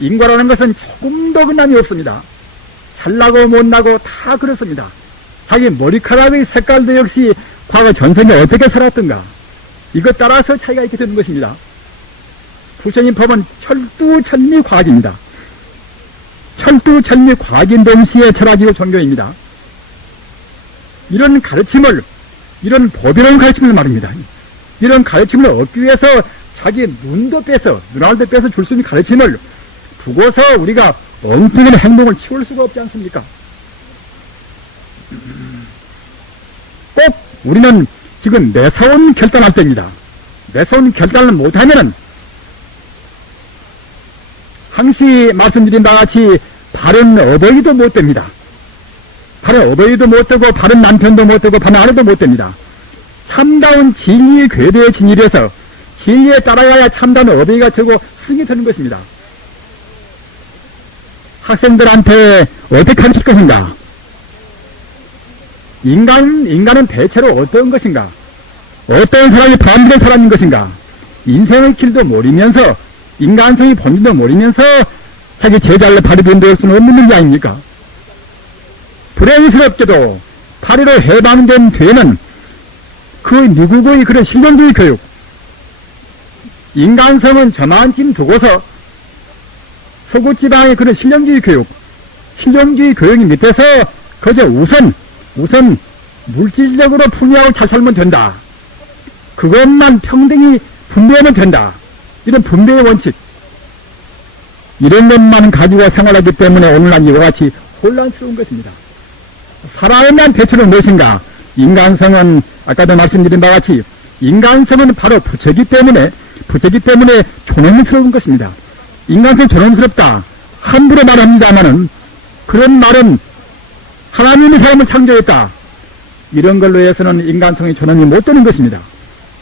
인과라는 것은 조금도 근남이 없습니다. 잘나고 못나고 다 그렇습니다. 자기 머리카락의 색깔도 역시 과거 전생에 어떻게 살았던가 이것 따라서 차이가 있게 되는 것입니다. 부처님 법은 철두철미과학입니다. 철두철미과학인 동시에 철학이고 종교입니다. 이런 가르침을, 이런 법이라는 가르침을 말입니다. 이런 가르침을 얻기 위해서 자기 눈도 빼서, 눈알도 빼서 줄 수 있는 가르침을 두고서 우리가 엉뚱한 행동을 치울 수가 없지 않습니까? 꼭 우리는 지금 매서운 결단할 때입니다. 매서운 결단을 못하면은 항시 말씀드린 바와 같이 바른 어버이도 못 됩니다. 바른 어버이도 못 되고 바른 남편도 못 되고 바른 아내도 못 됩니다. 참다운 진리의 궤도에 진일해서 진리에 따라가야 참다운 어버이가 되고 승이 되는 것입니다. 학생들한테 어떻게 가르칠 것인가? 인간은 대체로 어떤 것인가? 어떤 사람이 바람된 사람인 것인가? 인생의 길도 모르면서 인간성의 본질도 모르면서 자기 제자를 바리로 인도할 수는 없는 문제 아닙니까? 불행스럽게도 파리로 해방된 뒤에는 그 미국의 그런 실용주의 교육, 인간성은 저만큼 두고서 서구지방의 그런 실용주의 교육이 밑에서 그저 우선 물질적으로 풍요하고 잘 살면 된다. 그것만 평등히 분배하면 된다. 이런 분배의 원칙, 이런 것만 가지고 생활하기 때문에 오늘날 이와 같이 혼란스러운 것입니다. 살아야 만 대체로 무엇인가? 인간성은 아까도 말씀드린 바와 같이 인간성은 바로 부처이기 때문에 존엄스러운 것입니다. 인간성이 존엄스럽다. 함부로 말합니다마는 그런 말은 하나님이 사람을 창조했다. 이런 걸로 해서는 인간성이 존엄이 못 되는 것입니다.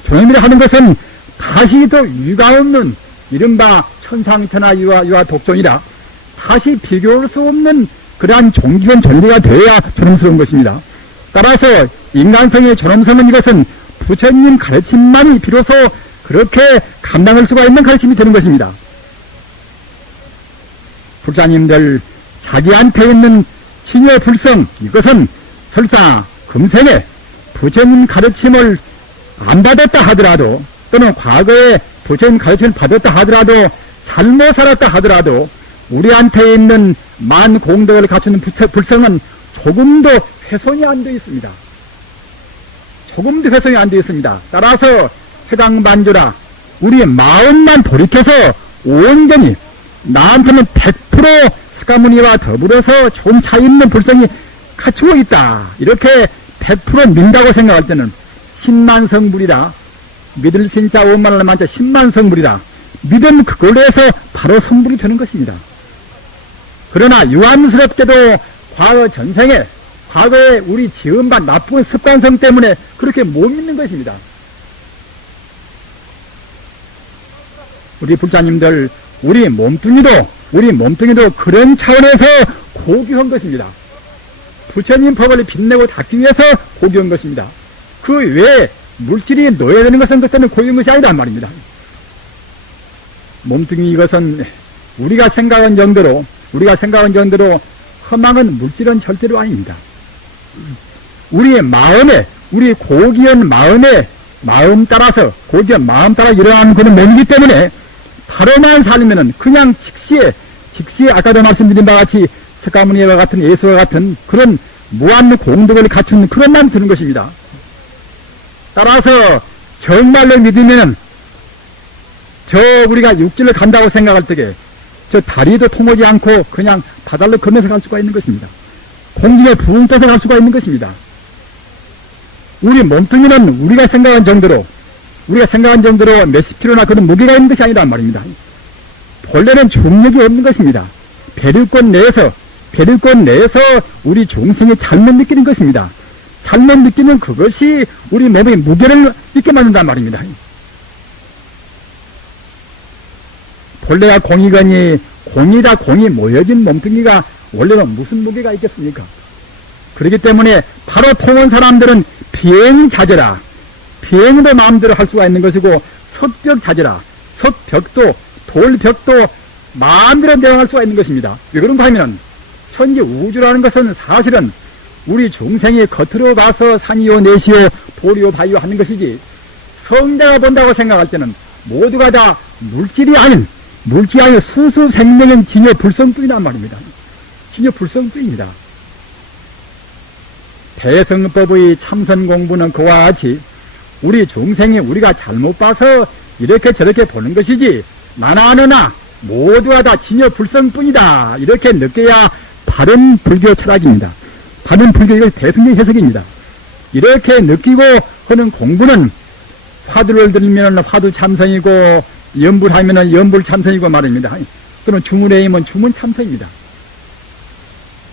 존엄이라 하는 것은 다시 더 위가 없는 이른바 천상천하 유아 독존이라 다시 비교할 수 없는 그러한 종기원 존재가 되어야 존엄스러운 것입니다. 따라서 인간성의 존엄성은 이것은 부처님 가르침만이 비로소 그렇게 감당할 수가 있는 가르침이 되는 것입니다. 불자님들 자기한테 있는 친여 불성, 이것은 설사 금생에 부처님 가르침을 안 받았다 하더라도 또는 과거에 부처님 가르침을 받았다 하더라도 잘못 살았다 하더라도 우리한테 있는 만 공덕을 갖추는 불성은 조금도 훼손이 안 되어 있습니다. 조금도 훼손이 안 되어 있습니다. 따라서 회당반조라 우리의 마음만 돌이켜서 온전히 나한테는 100% 스가모니와 더불어서 좀 차이 있는 불성이 갖추고 있다. 이렇게 100% 민다고 생각할 때는 10만 성불이라 믿을 신자 5만을 만져 10만 성불이라 믿음 그걸로 해서 바로 성불이 되는 것입니다. 그러나 유한스럽게도 과거에 우리 지음반 나쁜 습관성 때문에 그렇게 못 믿는 것입니다. 우리 불자님들, 우리 몸뚱이도 그런 차원에서 고귀한 것입니다. 부처님 법을 빛내고 닦기 위해서 고귀한 것입니다. 그 외에 물질이 놓여야 되는 것은 그때는 고귀한 것이 아니란 말입니다. 몸뚱이 이것은 우리가 생각한 정도로 허망한 물질은 절대로 아닙니다. 우리의 마음에, 우리 고귀한 마음 따라서 일어나는 그런 몸이기 때문에 하루만 살면은 그냥 즉시에 아까도 말씀드린 바와 같이 석가모니와 같은 예수와 같은 그런 무한 공덕을 갖춘 그런 마음이 드는 것입니다. 따라서 정말로 믿으면은 우리가 육지를 간다고 생각할 때에 저 다리도 통하지 않고 그냥 바다로 건너서 갈 수가 있는 것입니다. 공중에 붕 떠서 갈 수가 있는 것입니다. 우리 몸뚱이는 우리가 생각한 정도로 몇십 킬로나 그런 무게가 있는 것이 아니란 말입니다. 본래는 중력이 없는 것입니다. 배류권 내에서 우리 중생이 잘못 느끼는 것입니다. 잘못 느끼는 그것이 우리 몸의 무게를 있게 만든단 말입니다. 본래가 공이거니 공이다 공이 모여진 몸뚱이가 원래는 무슨 무게가 있겠습니까? 그렇기 때문에 바로 통한 사람들은 비행자제라. 비행도 마음대로 할 수가 있는 것이고 섰벽자제라. 섰벽도 돌벽도 마음대로 내려갈 수가 있는 것입니다. 왜 그런가 하면 천지 우주라는 것은 사실은 우리 중생이 겉으로 봐서 산이요 내시요 돌이요 바위요 하는 것이지 성자가 본다고 생각할 때는 모두가 다 물질이 아닌 수수 생명인 진여 불성뿐이란 말입니다. 진여 불성뿐입니다. 대성법의 참선 공부는 그와 같이 우리 중생이 우리가 잘못 봐서 이렇게 저렇게 보는 것이지 만하느나 모두가 다 진여 불성뿐이다. 이렇게 느껴야 바른 불교 철학입니다. 바른 불교의 대승의 해석입니다. 이렇게 느끼고 하는 공부는 화두를 들으면 화두 참선이고 연불하면 연불 참선이고 말입니다. 또는 주문에 임은 주문 참선입니다.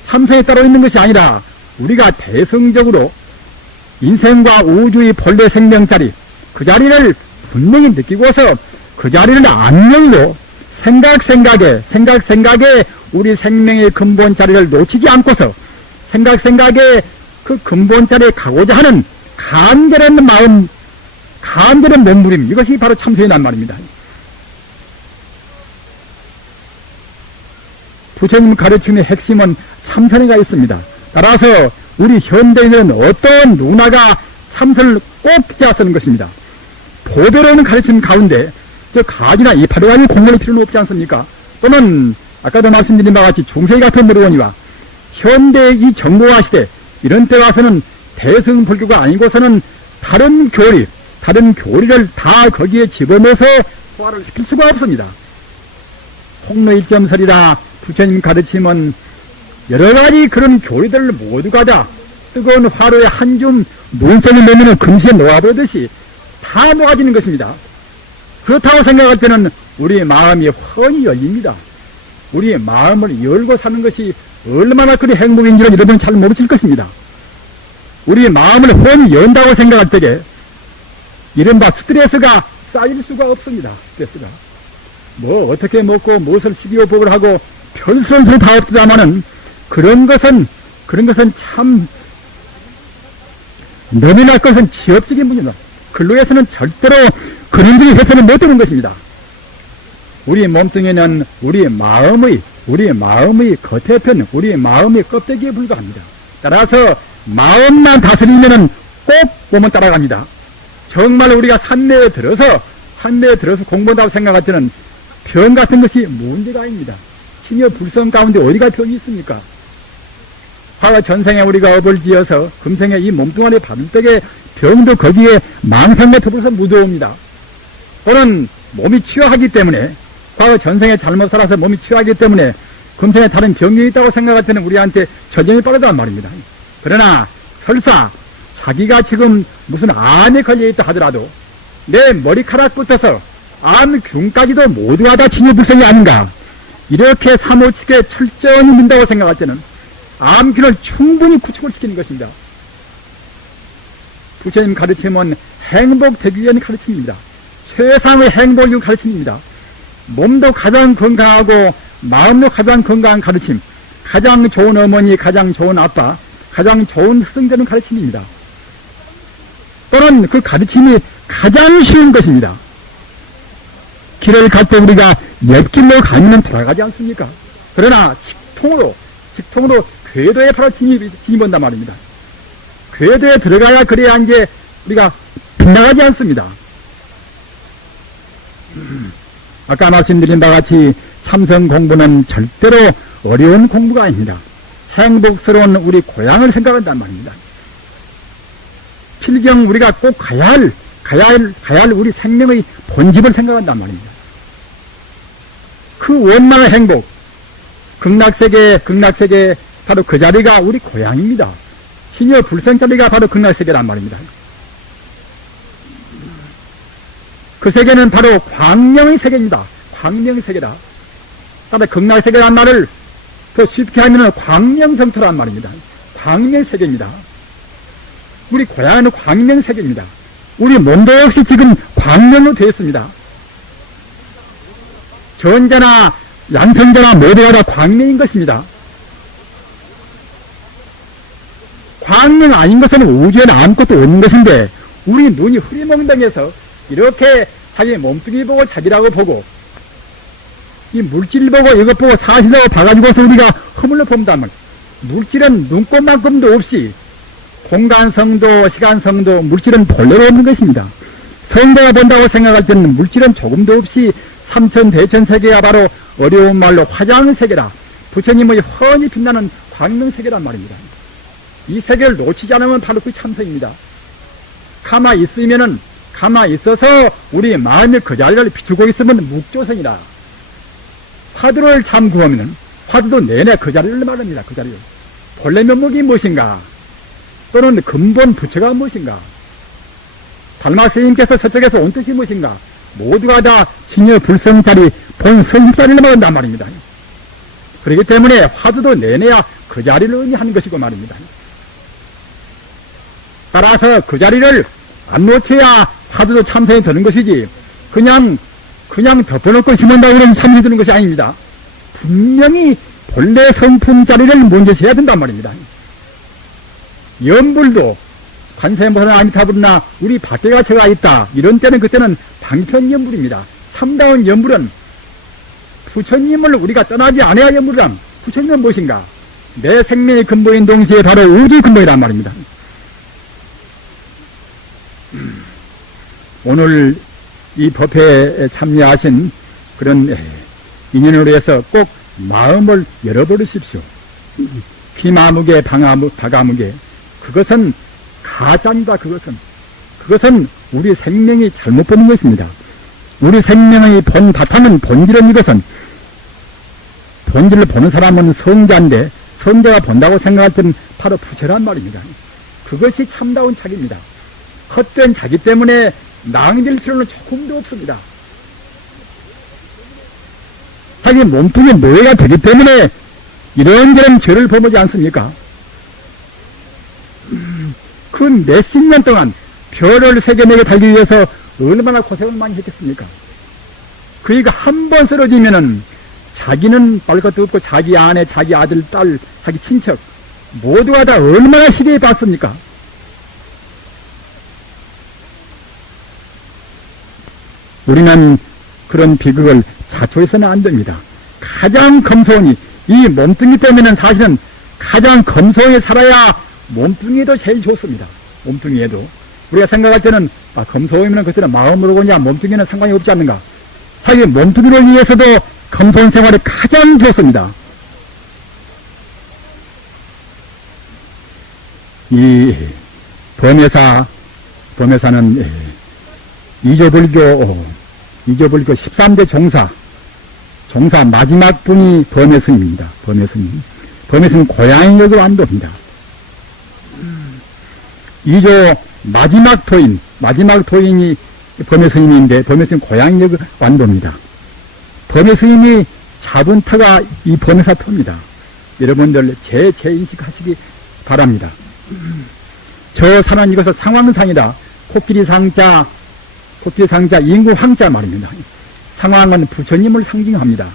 참선에 따로 있는 것이 아니라 우리가 대승적으로 인생과 우주의 본래 생명자리 그 자리를 분명히 느끼고서 그 자리를 안녕로 생각에 우리 생명의 근본 자리를 놓치지 않고서 생각에 그 근본 자리에 가고자 하는 간절한 마음, 간절한 몸부림, 이것이 바로 참선이란 말입니다. 부처님 가르침의 핵심은 참선에가 있습니다. 따라서 우리 현대인은 어떤 누나가 참선을 꼭 해야 쓰는 것입니다. 보배로는 가르침 가운데 저 가지나 이파리 가지 공부할 필요는 없지 않습니까? 또는 아까도 말씀드린 바와 같이 중세기 같은 물건이와 현대 이 정보화 시대 이런 때 와서는 대승불교가 아니고서는 다른 교리를 다 거기에 집어넣어서 소화를 시킬 수가 없습니다. 홍로일점설이라 부처님 가르침은 여러 가지 그런 교리들을 모두가 다 뜨거운 화로에 한 줌 눈썹을 넣으면 금시에 놓아보듯이 다 녹아지는 것입니다. 그렇다고 생각할 때는 우리 마음이 훤히 열립니다. 우리의 마음을 열고 사는 것이 얼마나 그리 행복인지는 여러분은 잘 모르실 것입니다. 우리의 마음을 훤히 연다고 생각할 때에 이른바 스트레스가 쌓일 수가 없습니다. 스트레스가. 뭐 어떻게 먹고 무엇을 식이요복을 하고 별선수 다 없다마는 그런 것은 참 너무나 것은 지엽적인 분이다. 근로에서는 절대로 그런 일이 해서는 못 되는 것입니다. 우리 몸뚱이는 우리 마음의 겉에편, 우리 마음의 껍데기에 불과합니다. 따라서 마음만 다스리면은 꼭 몸은 따라갑니다. 정말 우리가 산내에 들어서 공부한다고 생각할 때는 병 같은 것이 문제가 아닙니다. 신여 불성 가운데 어디가 병이 있습니까? 과거 전생에 우리가 업을 지어서 금생에 이 몸뚱아리 받을 때에 병도 거기에 망상에 더불어서 묻어옵니다. 또는 몸이 취약하기 때문에 과거 전생에 잘못 살아서 몸이 취약하기 때문에 금생에 다른 병이 있다고 생각할 때는 우리한테 전쟁이 빠르단 말입니다. 그러나 설사 자기가 지금 무슨 암에 걸려있다 하더라도 내 머리카락부터서 암균까지도 모두가 다 진여불성이 아닌가, 이렇게 사무치게 철저히 믿는다고 생각할 때는 암균을 충분히 구축을 시키는 것입니다. 부처님 가르침은 행복되기 위한 가르침입니다. 최상의 행복을 위한 가르침입니다. 몸도 가장 건강하고 마음도 가장 건강한 가르침, 가장 좋은 어머니, 가장 좋은 아빠, 가장 좋은 스승되는 가르침입니다. 또는 그 가르침이 가장 쉬운 것입니다. 길을 갈 때 우리가 옆길로 가면 돌아가지 않습니까? 그러나 직통으로 궤도에 바로 진입한단 말입니다. 궤도에 들어가야 그래야 이제 우리가 빗나가지 않습니다. 아까 말씀드린 바와 같이 참선 공부는 절대로 어려운 공부가 아닙니다. 행복스러운 우리 고향을 생각한단 말입니다. 필경 우리가 꼭 가야 할 우리 생명의 본집을 생각한단 말입니다. 그 원만한 행복, 극락세계 바로 그 자리가 우리 고향입니다. 신여 불생 자리가 바로 극락세계란 말입니다. 그 세계는 바로 광명의 세계입니다. 광명의 세계다. 따라 극락세계란 말을 더 쉽게 하면 광명성토란 말입니다. 광명의 세계입니다. 우리 고향은 광명의 세계입니다. 우리 몸도 역시 지금 광명으로 되어 있습니다. 전자나 양성자나 모두가 다 광명인 것입니다. 광명 아닌 것은 우주에는 아무것도 없는 것인데 우리 눈이 흐리멍덩해서 이렇게 자기 몸뚱이 보고 자기라고 보고 이 물질 보고 이것 보고 사실이라고 봐가지고서 우리가 허물러 본다면 물질은 눈꽃만큼도 없이 공간성도 시간성도 물질은 본래로 없는 것입니다. 성도가 본다고 생각할 때는 물질은 조금도 없이 삼천대천세계가 바로 어려운 말로 화장세계라 부처님의 훤히 빛나는 광명세계란 말입니다. 이 세계를 놓치지 않으면 바로 그 참선입니다. 가만히 있으면은 가만히 있어서 우리 마음이 그 자리를 비추고 있으면 묵조성이라. 화두를 참 구하면은 화두도 내내 그 자리를 말합니다. 그 자리를. 본래 면목이 무엇인가? 또는 근본 부처가 무엇인가? 달마 스님께서 저쪽에서 온 뜻이 무엇인가? 모두가 다 신여 불성자리 본 성자리를 말한단 말입니다. 그렇기 때문에 화두도 내내야 그 자리를 의미하는 것이고 말입니다. 따라서 그 자리를 안 놓쳐야 화두도 참선이 되는 것이지 그냥 덮어놓고 심은다고 그러면 참선이 되는 것이 아닙니다. 분명히 본래 성품 자리를 먼저 해야 된단 말입니다. 연불도 관세음보살 아미타불이나 우리 밖에가 제가 있다 이런 때는 그때는 방편연불입니다. 참다운 연불은 부처님을 우리가 떠나지 않아야 연불이란 부처님은 무엇인가? 내 생명의 근본인 동시에 바로 우주의 근본이란 말입니다. 오늘 이 법회에 참여하신 그런 인연으로 해서 꼭 마음을 열어버리십시오. 피마무게 바가무게 그것은 가짜입니다. 그것은 우리 생명이 잘못 보는 것입니다. 우리 생명의 본 바탕은 본질은 이것은 본질을 보는 사람은 성자인데 성자가 본다고 생각할 때는 바로 부처란 말입니다. 그것이 참다운 자기입니다. 헛된 자기 때문에 낭비될 필요는 조금도 없습니다. 자기 몸뚱이 노예가 되기 때문에 이런저런 죄를 범하지 않습니까? 그 몇십 년 동안 별을 새겨내게 달기 위해서 얼마나 고생을 많이 했겠습니까? 그이가 한 번 쓰러지면은 자기는 말 것도 없고 자기 아내, 자기 아들, 딸, 자기 친척 모두가 다 얼마나 시대에 봤습니까? 우리는 그런 비극을 자초해서는 안 됩니다. 가장 검소하니 이 몸뚱이 때문에는 사실은 가장 검소하게 살아야 몸뚱이도 제일 좋습니다. 몸뚱이에도 우리가 생각할 때는 검소하면 그때는 마음으로 보냐 몸뚱이는 상관이 없지 않는가. 자기 몸뚱이를 위해서도 검소한 생활이 가장 좋습니다. 이 범해사는 이조불교 13대 종사 마지막 분이 범해스님입니다. 범해스님 고양이역을 완도입니다. 이조 마지막 도인이 범해스님인데 범해스님 고양이역을 완도입니다. 범해스님이 잡은 터가 이 범해사 터입니다. 여러분들 재인식하시기 바랍니다. 저 산은 이것은 상황상이다. 코끼리 상자 인구 황자 말입니다. 상황은 부처님을 상징합니다.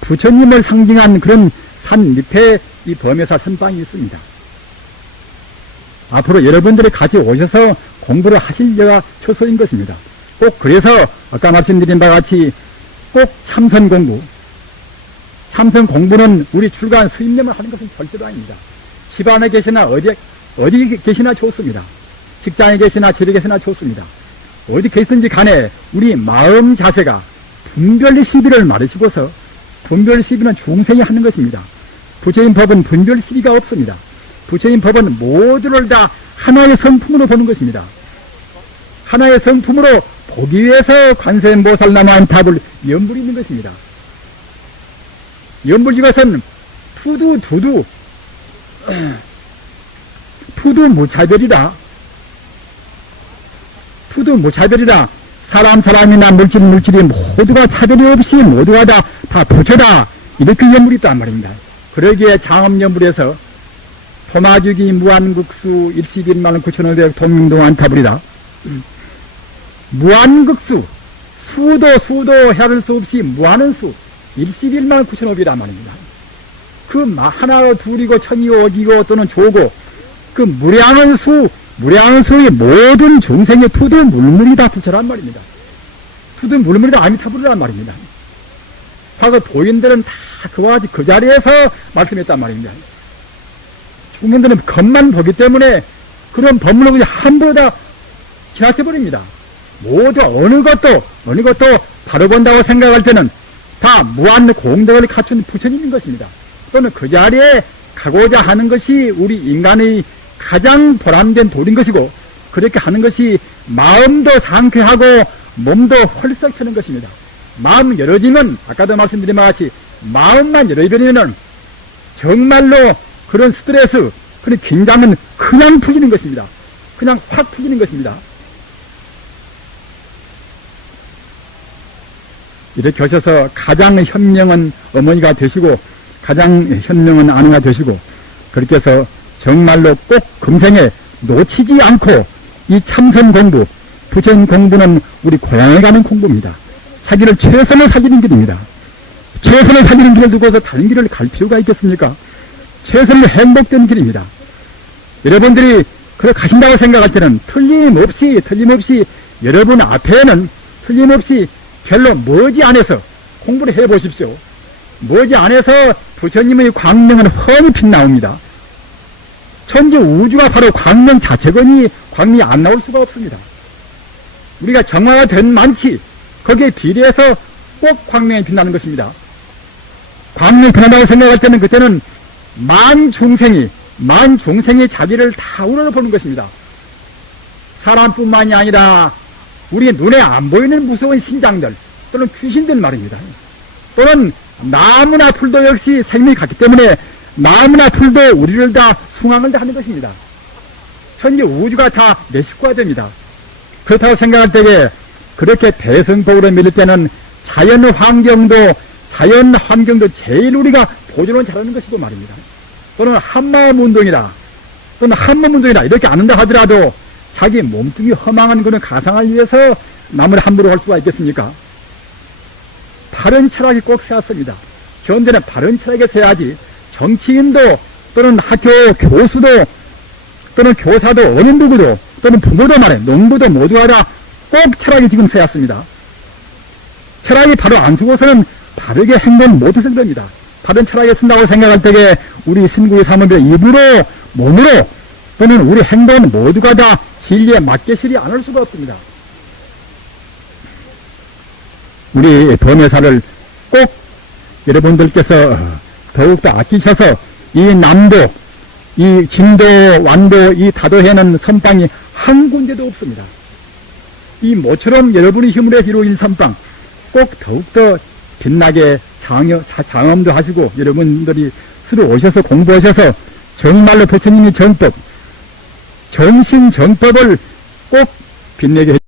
부처님을 상징한 그런 산 밑에 이 범해사 선방이 있습니다. 앞으로 여러분들이 같이 오셔서 공부를 하실 여가 초소인 것입니다. 꼭 그래서 아까 말씀드린 바와 같이 꼭 참선 공부는 우리 출가한 스님님을 하는 것은 절대로 아닙니다. 집안에 계시나 어디 계시나 좋습니다. 직장에 계시나 집에 계시나 좋습니다. 어디 계시든지 간에 우리 마음 자세가 분별 시비를 말해주고서 분별 시비는 중생이 하는 것입니다. 부처님 법은 분별 시비가 없습니다. 부처님 법은 모두를 다 하나의 성품으로 보는 것입니다. 하나의 성품으로 보기 위해서 관세음보살 남한탑을 연불있는 것입니다. 연불지것은 투두 무차별이다. 사람이나 물질이 모두가 차별이 없이 모두가 다 부처다. 이렇게 연불이 있단 말입니다. 그러기에 장엄연불에서 도마주기 무한극수 11만 9,500 동명동안타불이다. 무한극수, 수도 헤아릴 수 없이 무한한 수 11만 9,500이란 말입니다. 그 하나로 둘이고 천이고 억이고 또는 조고 그 무량한 수의 모든 중생의 투두 물물이 다 부처란 말입니다. 투두 물물이 다 아미타불이란 말입니다. 과거 도인들은 다 그와 같이 그 자리에서 말씀했단 말입니다. 중생들은 겉만 보기 때문에 그런 법문을 그냥 함부로 다 지나쳐버립니다. 모두 어느 것도 바로 본다고 생각할 때는 다 무한 공덕을 갖춘 부처님인 것입니다. 또는 그 자리에 가고자 하는 것이 우리 인간의 가장 보람된 도리인 것이고, 그렇게 하는 것이 마음도 상쾌하고 몸도 헐썩 펴는 것입니다. 마음 열어지면, 아까도 말씀드린 바와 같이 마음만 열어버리면 정말로 그런 스트레스, 그런 긴장은 그냥 풀리는 것입니다. 그냥 확 풀리는 것입니다. 이렇게 하셔서 가장 현명한 어머니가 되시고 가장 현명한 아내가 되시고, 그렇게 해서 정말로 꼭 금생에 놓치지 않고 이 참선 공부, 부처님 공부는 우리 고향에 가는 공부입니다. 자기를 최선을 살리는 길입니다. 최선을 살리는 길을 두고서 다른 길을 갈 필요가 있겠습니까? 최선을 행복된 길입니다. 여러분들이 그렇게 가신다고 생각할 때는 틀림없이 여러분 앞에는 틀림없이 별로 머지 안에서 공부를 해보십시오. 머지 안에서 부처님의 광명은 훤히 빛나옵니다. 천지 우주가 바로 광명 자체거니 광명이 안 나올 수가 없습니다. 우리가 정화가 된 만치 거기에 비례해서 꼭 광명이 빛나는 것입니다. 광명이 빛난다고 생각할 때는 그때는 만 중생이 자기를 다 우러러보는 것입니다. 사람뿐만이 아니라 우리 눈에 안 보이는 무서운 신장들 또는 귀신들 말입니다. 또는 나무나 풀도 역시 생명이 같기 때문에 나무나 풀도 우리를 다 숭앙을 다 하는 것입니다. 천지 우주가 다 내 식구가 됩니다. 그렇다고 생각할 때에 그렇게 대승법으로 밀릴 때는 자연 환경도 제일 우리가 보존을 잘하는 것이고 말입니다. 또는 한마음 운동이라 이렇게 안 한다 하더라도 자기 몸뚱이 허망한 그런 가상을 위해서 남을 함부로 할 수가 있겠습니까? 바른 철학이 꼭 세웠습니다. 현대는 바른 철학에 세야지 정치인도 또는 학교 교수도 또는 교사도 어느 누구도 또는 부모도 말해 농부도 모두가 다 꼭 철학이 지금 세웠습니다. 철학이 바로 안 쓰고서는 바르게 행동 못해서 그럽니다. 바른 철학에 쓴다고 생각할 때에 우리 신구의 사람들의 입으로 몸으로 또는 우리 행동은 모두가 다 진리에 맞게 실이 않을 수가 없습니다. 우리 범회사를 꼭 여러분들께서 더욱더 아끼셔서 이 남도, 이 진도, 완도, 이 다도해는 선방이 한 군데도 없습니다. 이 모처럼 여러분의 힘으로 이루어진 선방 꼭 더욱더 빛나게 장엄도 하시고 여러분들이 스스로 오셔서 공부하셔서 정말로 부처님의 정법, 전신 정법을 꼭 빛내게